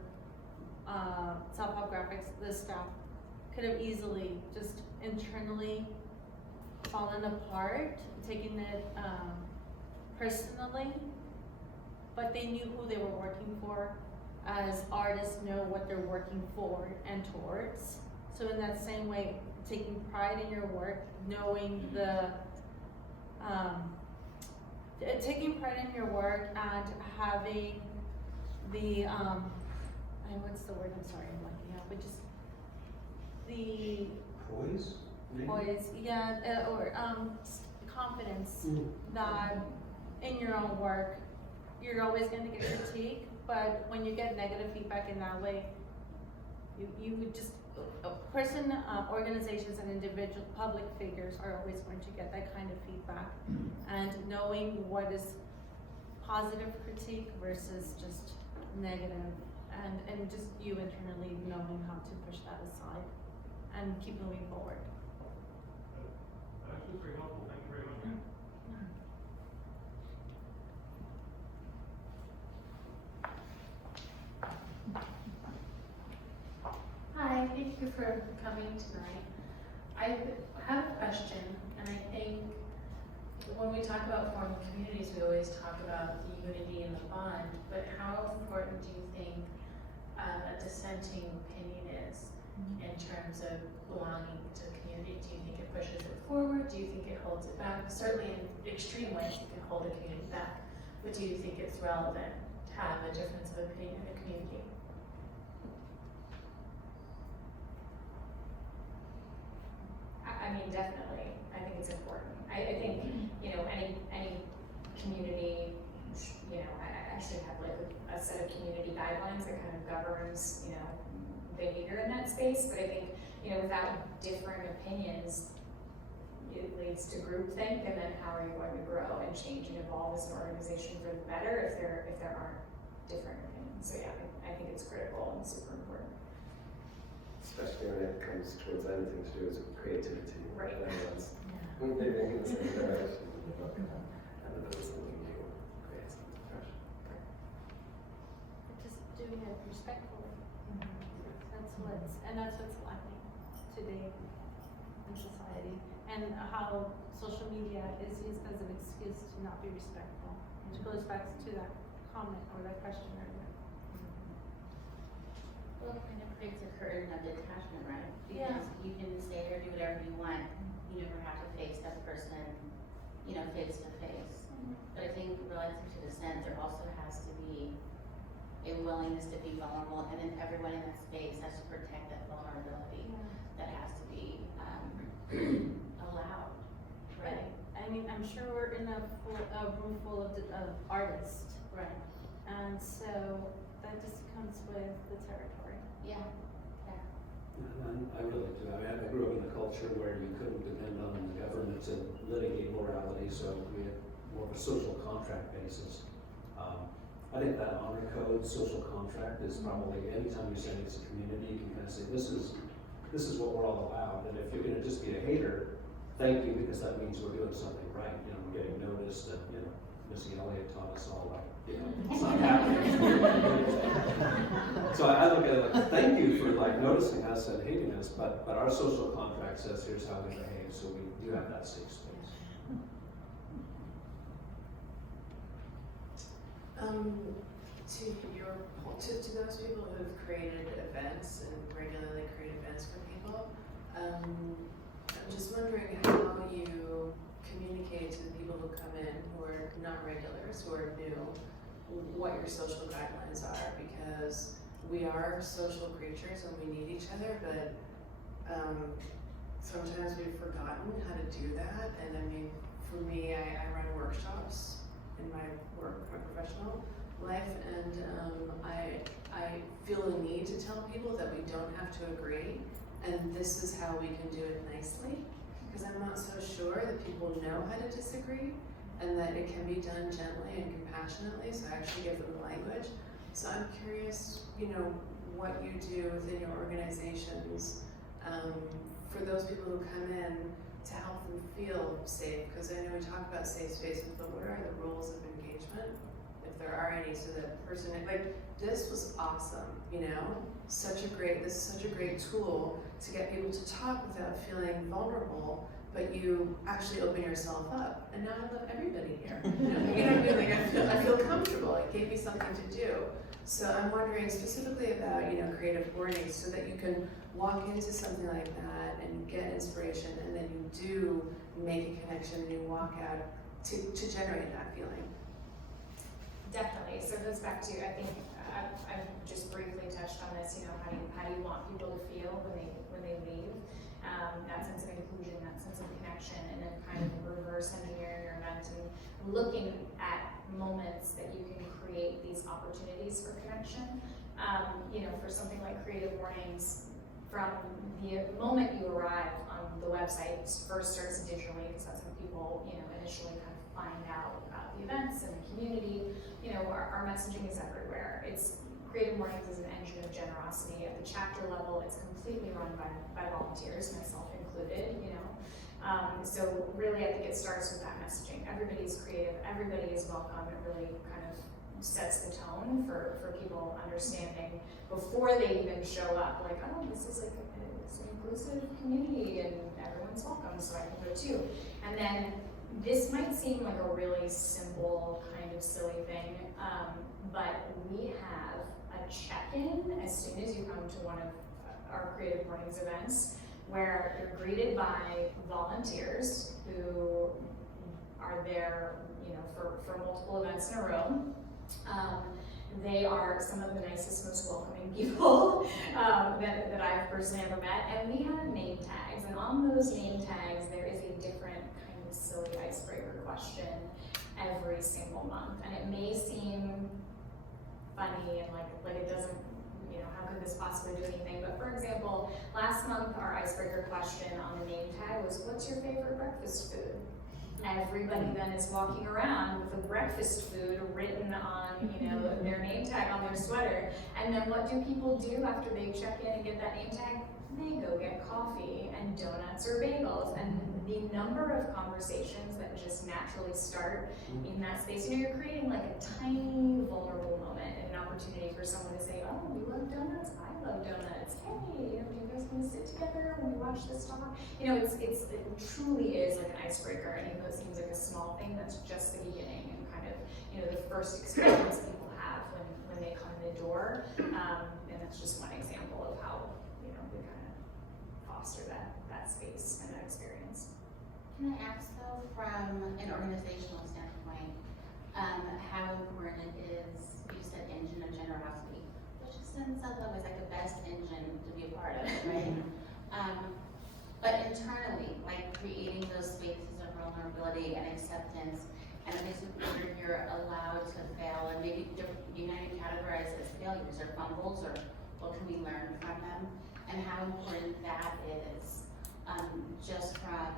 Self-Help Graphics, the staff, could have easily just internally fallen apart, taking it personally, but they knew who they were working for, as artists know what they're working for and towards. So in that same way, taking pride in your work, knowing taking pride in your work and having the, what's the word, I'm sorry, I'm blanking out, but just the poise, yeah, or confidence that in your own work, you're always going to get critique, but when you get negative feedback in that way, you would just, organizations and individual public figures are always going to get that kind of feedback. And knowing what is positive critique versus just negative, and just you internally knowing how to push that aside and keep moving forward. That's very helpful. Thank you very much. Hi, thank you for coming tonight. I have a question, and I think when we talk about forming communities, we always talk about the unity and the bond, but how important do you think a dissenting opinion is in terms of belonging to a community? Do you think it pushes it forward? Do you think it holds it back? Certainly in extreme ways it can hold a community back, but do you think it's relevant to have a difference of opinion in a community? I mean, definitely. I think it's important. I think, any community, I should have like a set of community guidelines that kind of governs, behavior in that space. But I think, without different opinions, it leads to groupthink, and then how are you going to grow and change and evolve as an organization for the better if there aren't different opinions? So yeah, I think it's critical and super important. Especially when it comes towards anything to do with creativity. Right. Everyone's moving in the same direction. And there's something new, create something fresh. Just doing it respectfully. That's what's lacking today in society. And how social media is used as an excuse to not be respectful. Which goes back to that comment or that question earlier. Well, it kind of creates a curtain of detachment, right? Yeah. Because you can say or do whatever you want, you never have to face that person, face to face. But I think relative to dissent, there also has to be a willingness to be vulnerable, and then everyone in that space has to protect that vulnerability. That has to be allowed, right? I mean, I'm sure we're in a room full of artists, Right. and so that just comes with the territory. Yeah. And I really do. I mean, I grew up in a culture where you couldn't depend on the government to litigate morality, so we had more of a social contract basis. I think that honor code, social contract, is probably, anytime you say it's a community, you can kind of say, this is what we're all about. And if you're gonna just be a hater, thank you, because that means we're doing something right. We're getting noticed, and Missy Elliott taught us all, like, it's not happening. So I look at it like, thank you for like noticing us and hating us, but our social contract says here's how we behave, so we do have that safe space. To those people who've created events and regularly create events for people, I'm just wondering how you communicate to the people who come in who are not regulars, who are new, what your social guidelines are, because we are social creatures and we need each other, but sometimes we've forgotten how to do that. And I mean, for me, I run workshops in my work, my professional life, and I feel the need to tell people that we don't have to agree, and this is how we can do it nicely, because I'm not so sure that people know how to disagree, and that it can be done gently and compassionately, so I actually give them language. So I'm curious, what you do within your organizations for those people who come in to help them feel safe, because I know we talk about safe spaces, but what are the rules of engagement, if there are any, so that person, like, this was awesome, this is such a great tool to get people to talk without feeling vulnerable, but you actually open yourself up, and now I love everybody here. You know what I mean? Like, I feel comfortable. It gave me something to do. So I'm wondering specifically about creative boarding, so that you can walk into something like that and get inspiration, and then you do make a connection and you walk out to generate that feeling. Definitely. So it goes back to, I think I've just briefly touched on this. How do you want people to feel when they leave? That sense of inclusion, that sense of connection, and then kind of reverse engineering your event and looking at moments that you can create these opportunities for connection. For something like Creative Mornings, from the moment you arrive on the website, it first starts digitally, because that's when people initially kind of find out about the events and the community. Our messaging is everywhere. Creative Mornings is an engine of generosity. At the chapter level, it's completely run by volunteers, myself included, So really, I think it starts with that messaging. Everybody's creative, everybody is welcome. It really kind of sets the tone for people understanding before they even show up, like, oh, this is like it's an inclusive community and everyone's welcome, so I can go too. And then this might seem like a really simple, kind of silly thing, but we have a check-in as soon as you come to one of our Creative Mornings events, where you're greeted by volunteers who are there, for multiple events in a row. They are some of the nicest, most welcoming people that I've personally ever met, and we have name tags, and on those name tags there is a different kind of silly icebreaker question every single month, and it may seem funny and like it doesn't, how could this possibly do anything? But for example, example, last month our icebreaker question on the name tag was, what's your favorite breakfast food? Everybody then is walking around with a breakfast food written on, their name tag on their sweater. And then what do people do after they check in and get that name tag? They go get coffee and donuts or bagels. And the number of conversations that just naturally start in that space, you're creating like a tiny vulnerable moment and an opportunity for someone to say, oh, you love donuts? I love donuts. Hey, do you guys want to sit together when we watch this talk? It truly is like an icebreaker, and even though it seems like a small thing, that's just the beginning and kind of, the first experience people have when they come in the door. And that's just one example of how, we kind of foster that space and that experience. Can I ask though, from an organizational standpoint, how important it is, you said engine of generosity, which is in some ways like the best engine to be a part of, right? But internally, like creating those spaces of vulnerability and acceptance, and a place where you're allowed to fail, and maybe you might categorize as failures or fumbles, or what can we learn from them, and how important that is, just from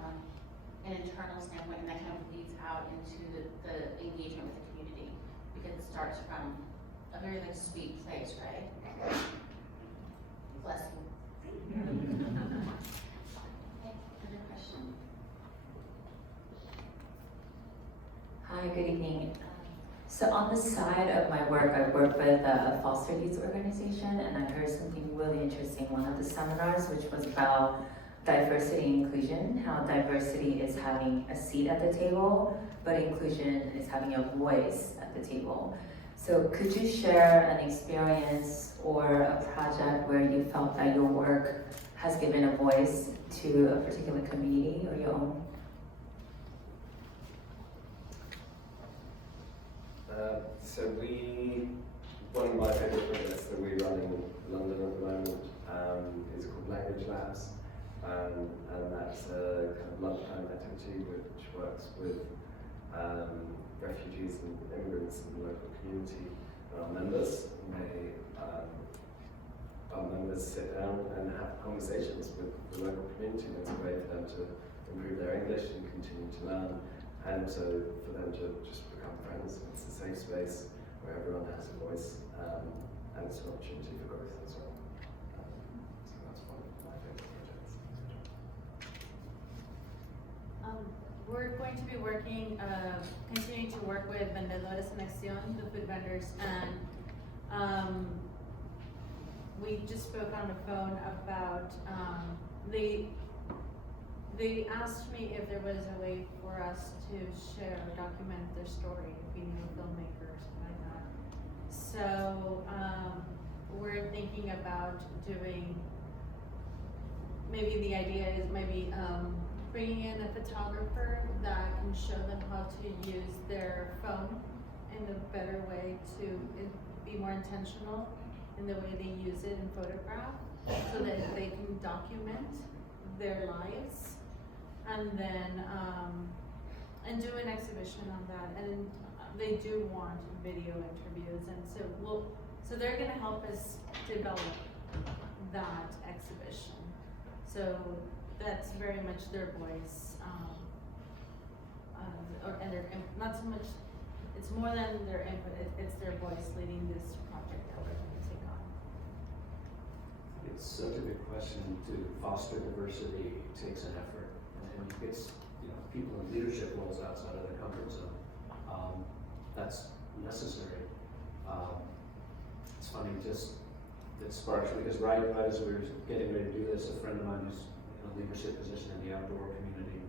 an internal standpoint, and that kind of leads out into the engagement with the community, because it starts from a very sweet place, right? Bless you. Okay, other question? Hi, good evening. So on the side of my work, I work with a foster youth organization, and I heard something really interesting. One of the seminars, which was about diversity and inclusion, how diversity is having a seat at the table, but inclusion is having a voice at the table. So could you share an experience or a project where you felt that your work has given a voice to a particular community or your own? One of my favorite projects that we run in London at the moment is called Language Labs. And that's a kind of lunchtime activity which works with refugees and immigrants in the local community and our members. And our members sit down and have conversations with the local community. It's a way for them to improve their English and continue to learn, and also for them to just become friends. It's a safe space where everyone has a voice, and it's an opportunity for growth as well. So that's one of my favorite projects. We're going to be working, continuing to work with Vendedores en Acción, the food vendors, and we just spoke on the phone about, they asked me if there was a way for us to share or document their story, if we knew a filmmaker or something like that. So we're thinking about doing, maybe the idea is maybe bringing in a photographer that can show them how to use their phone in a better way to be more intentional in the way they use it in photograph, so that they can document their lives, and then and do an exhibition on that. And they do want video interviews, and so they're gonna help us develop that exhibition. So that's very much their voice, and their not so much. It's more than their input. It's their voice leading this project that we're going to take on. It's such a good question. To foster diversity takes an effort, and it's people in leadership roles outside of their comfort zone. That's necessary. It's funny, it sparks because right as we were getting ready to do this, a friend of mine who's in a leadership position in the outdoor community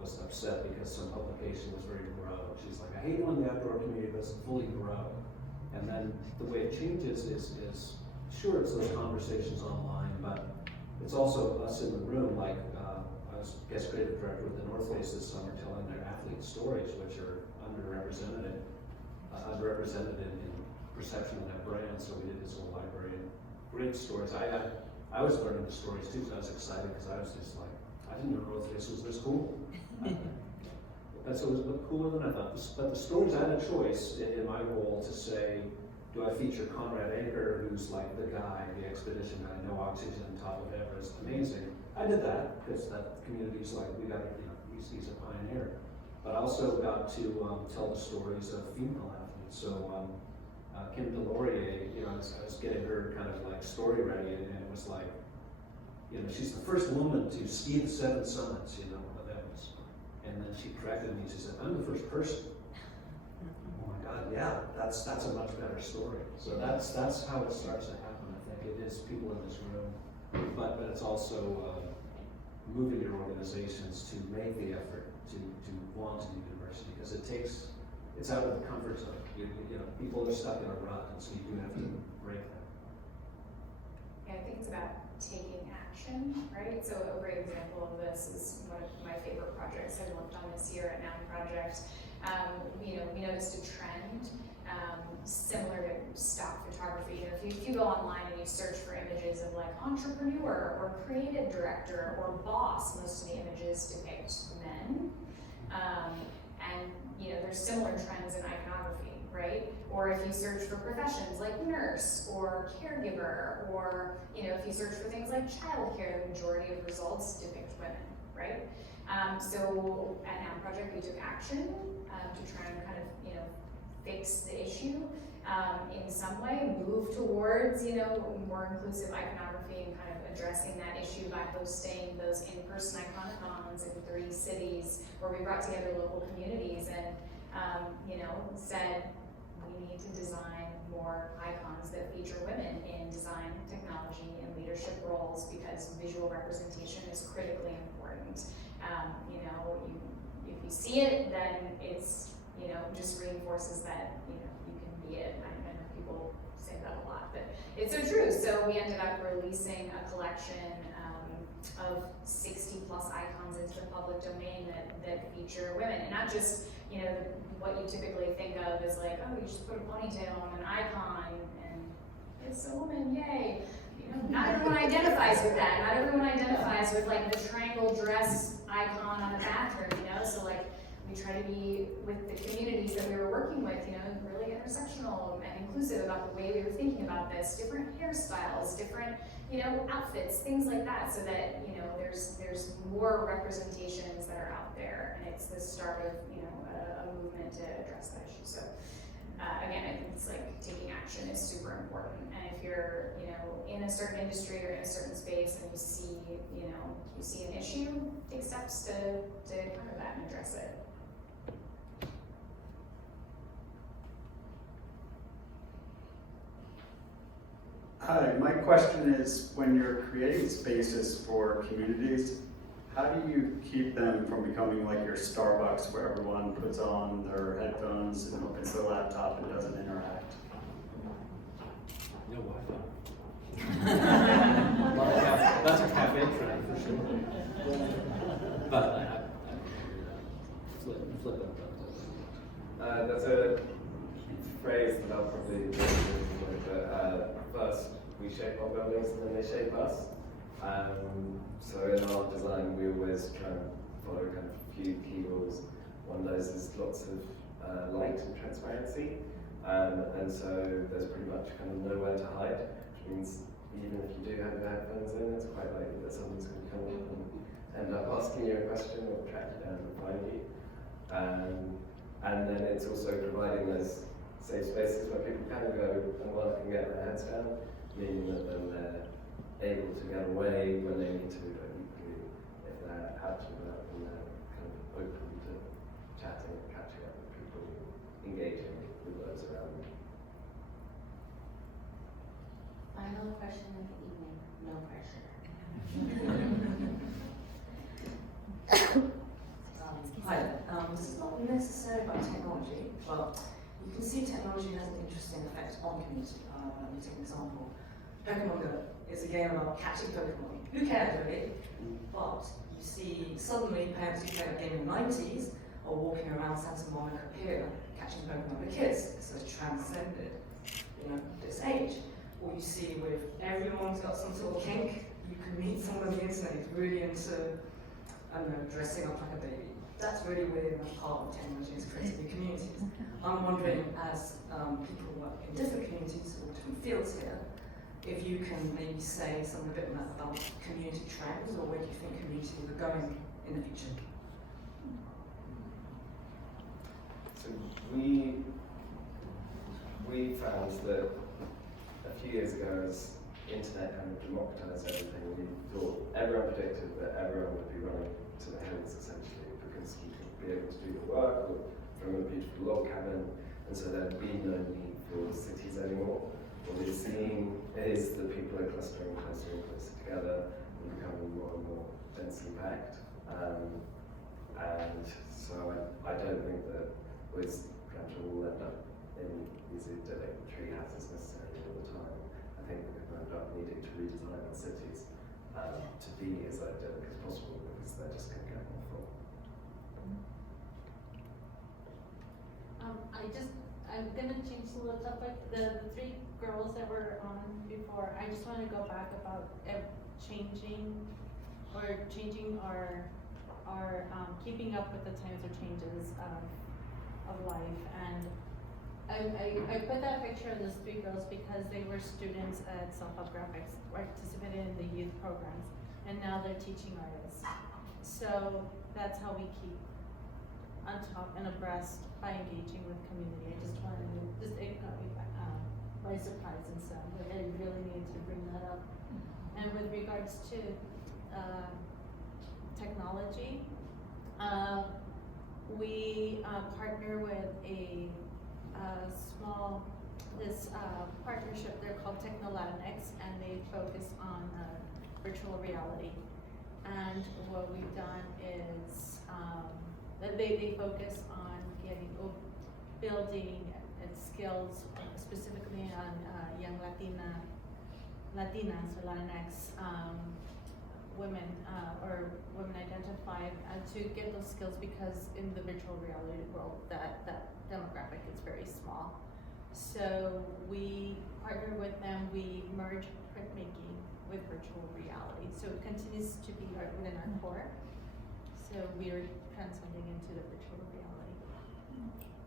was upset because some publication was ready to grow. She's like, I hate it when the outdoor community doesn't fully grow. And then the way it changes is sure, it's those conversations online, but it's also us in the room. Like I was guest creative director with the North Face this summer, telling their athlete stories, which are underrepresented in perception of that brand. So we did this whole library of great stories. I was learning the stories too, so I was excited because I was just like, I didn't know North Face was this cool. And so it was cooler than I thought. But the stories, I had a choice in my role to say, Do I feature Conrad Anker, who's like the guy, the expedition guy, no oxygen, top of Everest, amazing. I did that because that community's like, we got, he's a pioneer. But I also got to tell the stories of female athletes. So Kim Delorier, I was getting her kind of like story ready, and it was like, she's the first woman to ski the 7 summits, of Everest. And then she corrected me, she said, I'm the first person. Oh my God, yeah, that's a much better story. So that's how it starts to happen. I think it is people in this room, but it's also moving your organizations to make the effort to want to do diversity, because it's out of the comfort zone. People are stuck in a rut, and so you do have to break that. Yeah, I think it's about taking action, right? So a great example of this is one of my favorite projects I worked on this year at Noun Project. We noticed a trend similar to stock photography. If you go online and you search for images of like entrepreneur or creative director or boss, most of the images depict men. There's similar trends in iconography, right? Or if you search for professions like nurse or caregiver, or if you search for things like childcare, the majority of results depict women, right? So at Noun Project, we took action to try and kind of fix the issue in some way, move towards more inclusive iconography and kind of addressing that issue by hosting those in-person iconicons in 3 cities where we brought together local communities and said we need to design more icons that feature women in design, technology, and leadership roles, because visual representation is critically important. If you see it, then it's just reinforces that you can be it. I know people say that a lot, but it's so true. So we ended up releasing a collection of 60+ icons into the public domain that feature women, and not just what you typically think of as like, oh, you just put a ponytail on an icon and it's a woman, yay. Not everyone identifies with that. Not everyone identifies with like the triangle dress icon on the bathroom, So like we try to be with the communities that we were working with, really intersectional and inclusive about the way we were thinking about this, different hairstyles, different, outfits, things like that, so that, there's more representations that are out there, and it's the start of, a movement to address that issue. So again, I think it's like taking action is super important, and if you're, in a certain industry or in a certain space and you see an issue, take steps to counter that and address it. Hi, my question is, when you're creating spaces for communities, how do you keep them from becoming like your Starbucks where everyone puts on their headphones and opens their laptop and doesn't interact? No Wi-Fi. That's a cafe trend for sure. But I flip it. That's a phrase that I'll probably use, but first we shape our buildings and then they shape us. So in our design, we always try and follow kind of a few key rules. One of those is lots of light and transparency, and so there's pretty much kind of nowhere to hide, which means even if you do have your headphones in, it's quite likely that someone's going to come up and end up asking you a question or track you down and find you. And then it's also providing those safe spaces where people can go and work and get their heads down, meaning that then they're able to get away when they need to, but equally, if they're out and about and they're kind of open to chatting and catching up with people, engaging with those around them. Final question of the evening, no pressure. Hi, this is not necessarily about technology, but you can see technology has an interesting effect on community. Let me take an example. Pokemon Go is a game about catching Pokemon. Who cares really? But you see suddenly parents who played the game in the 90s are walking around Santa Monica Pier catching Pokemon with kids. So it's transcended, this age. Or you see with everyone's got some sort of kink. You can meet someone on the internet who's really into, I don't know, dressing up like a baby. that's really within the part of technology is creating new communities. I'm wondering, as people work in different communities or different fields here, if you can maybe say something a bit more about community trends or where you think communities are going in the future. So we found that a few years ago, as internet kind of democratized everything, we thought everyone predicted that everyone would be running to the hills essentially because you could be able to do the work from a beautiful log cabin, and so there'd be no need for cities anymore. What we're seeing is that people are clustering closer and closer together and becoming more and more densely packed. And so I don't think that we're going to all end up in these idyllic tree houses necessarily all the time. I think we're going to end up needing to redesign our cities to be as idyllic as possible because they're just going to get more full. I'm gonna change the little topic. The three girls that were on before, I just wanna go back about changing or keeping up with the times or changes of life. And I put that picture of those three girls because they were students at Self-Help Graphics, participated in the youth programs, and now they're teaching artists. So that's how we keep on top and abreast by engaging with community. I just wanted to, it got me by surprise and stuff, but I really needed to bring that up. And with regards to technology, we partner with a small, partnership, they're called Techno-Latinx, and they focus on virtual reality. And what we've done is, they focus on building skills specifically on young Latinas or Latinx women or women identified to get those skills because in the virtual reality world that demographic is very small. So we partner with them, we merge printmaking with virtual reality. So it continues to be within our core. So we are transcending into the virtual reality.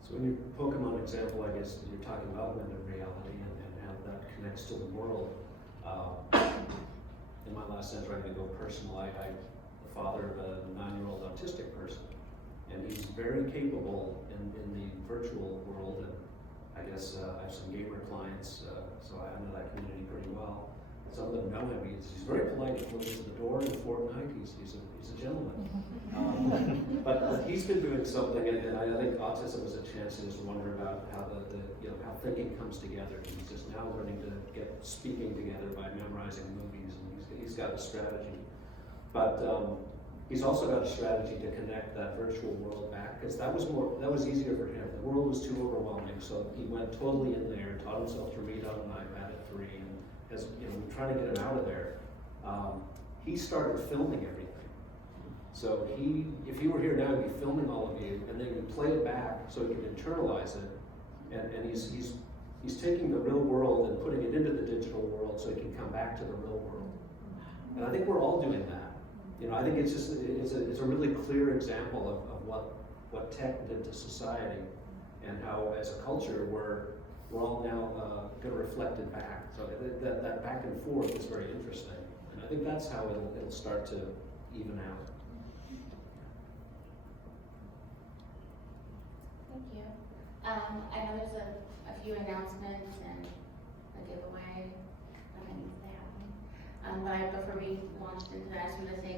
So in your Pokemon example, I guess you're talking about augmented reality and how that connects to the world. In my last sentence, I'm going to go personal. I'm the father of a 9-year-old autistic person, and he's very capable in the virtual world. And I guess I have some gamer clients, so I know that community pretty well. Some of them know him. He's very polite. He closes the door in Fortnite. He's a gentleman. But he's been doing something, and I think autism is a chance to just wonder about how how thinking comes together. He's just now learning to get speaking together by memorizing movies, and he's got a strategy. But he's also got a strategy to connect that virtual world back, because that was easier for him. The world was too overwhelming, so he went totally in there, taught himself to read on an iPad at 3, and as we're trying to get him out of there, he started filming everything. So if he were here now, he'd be filming all of you, and then he'd play it back so he could internalize it. And he's taking the real world and putting it into the digital world so he can come back to the real world. And I think we're all doing that. I think it's a really clear example of what tech did to society, and how as a culture we're all now going to reflect it back. So that back and forth is very interesting, and I think that's how it'll start to even out. Thank you. I know there's a few announcements and a giveaway that needs to happen. But before we launched into that, I just want to say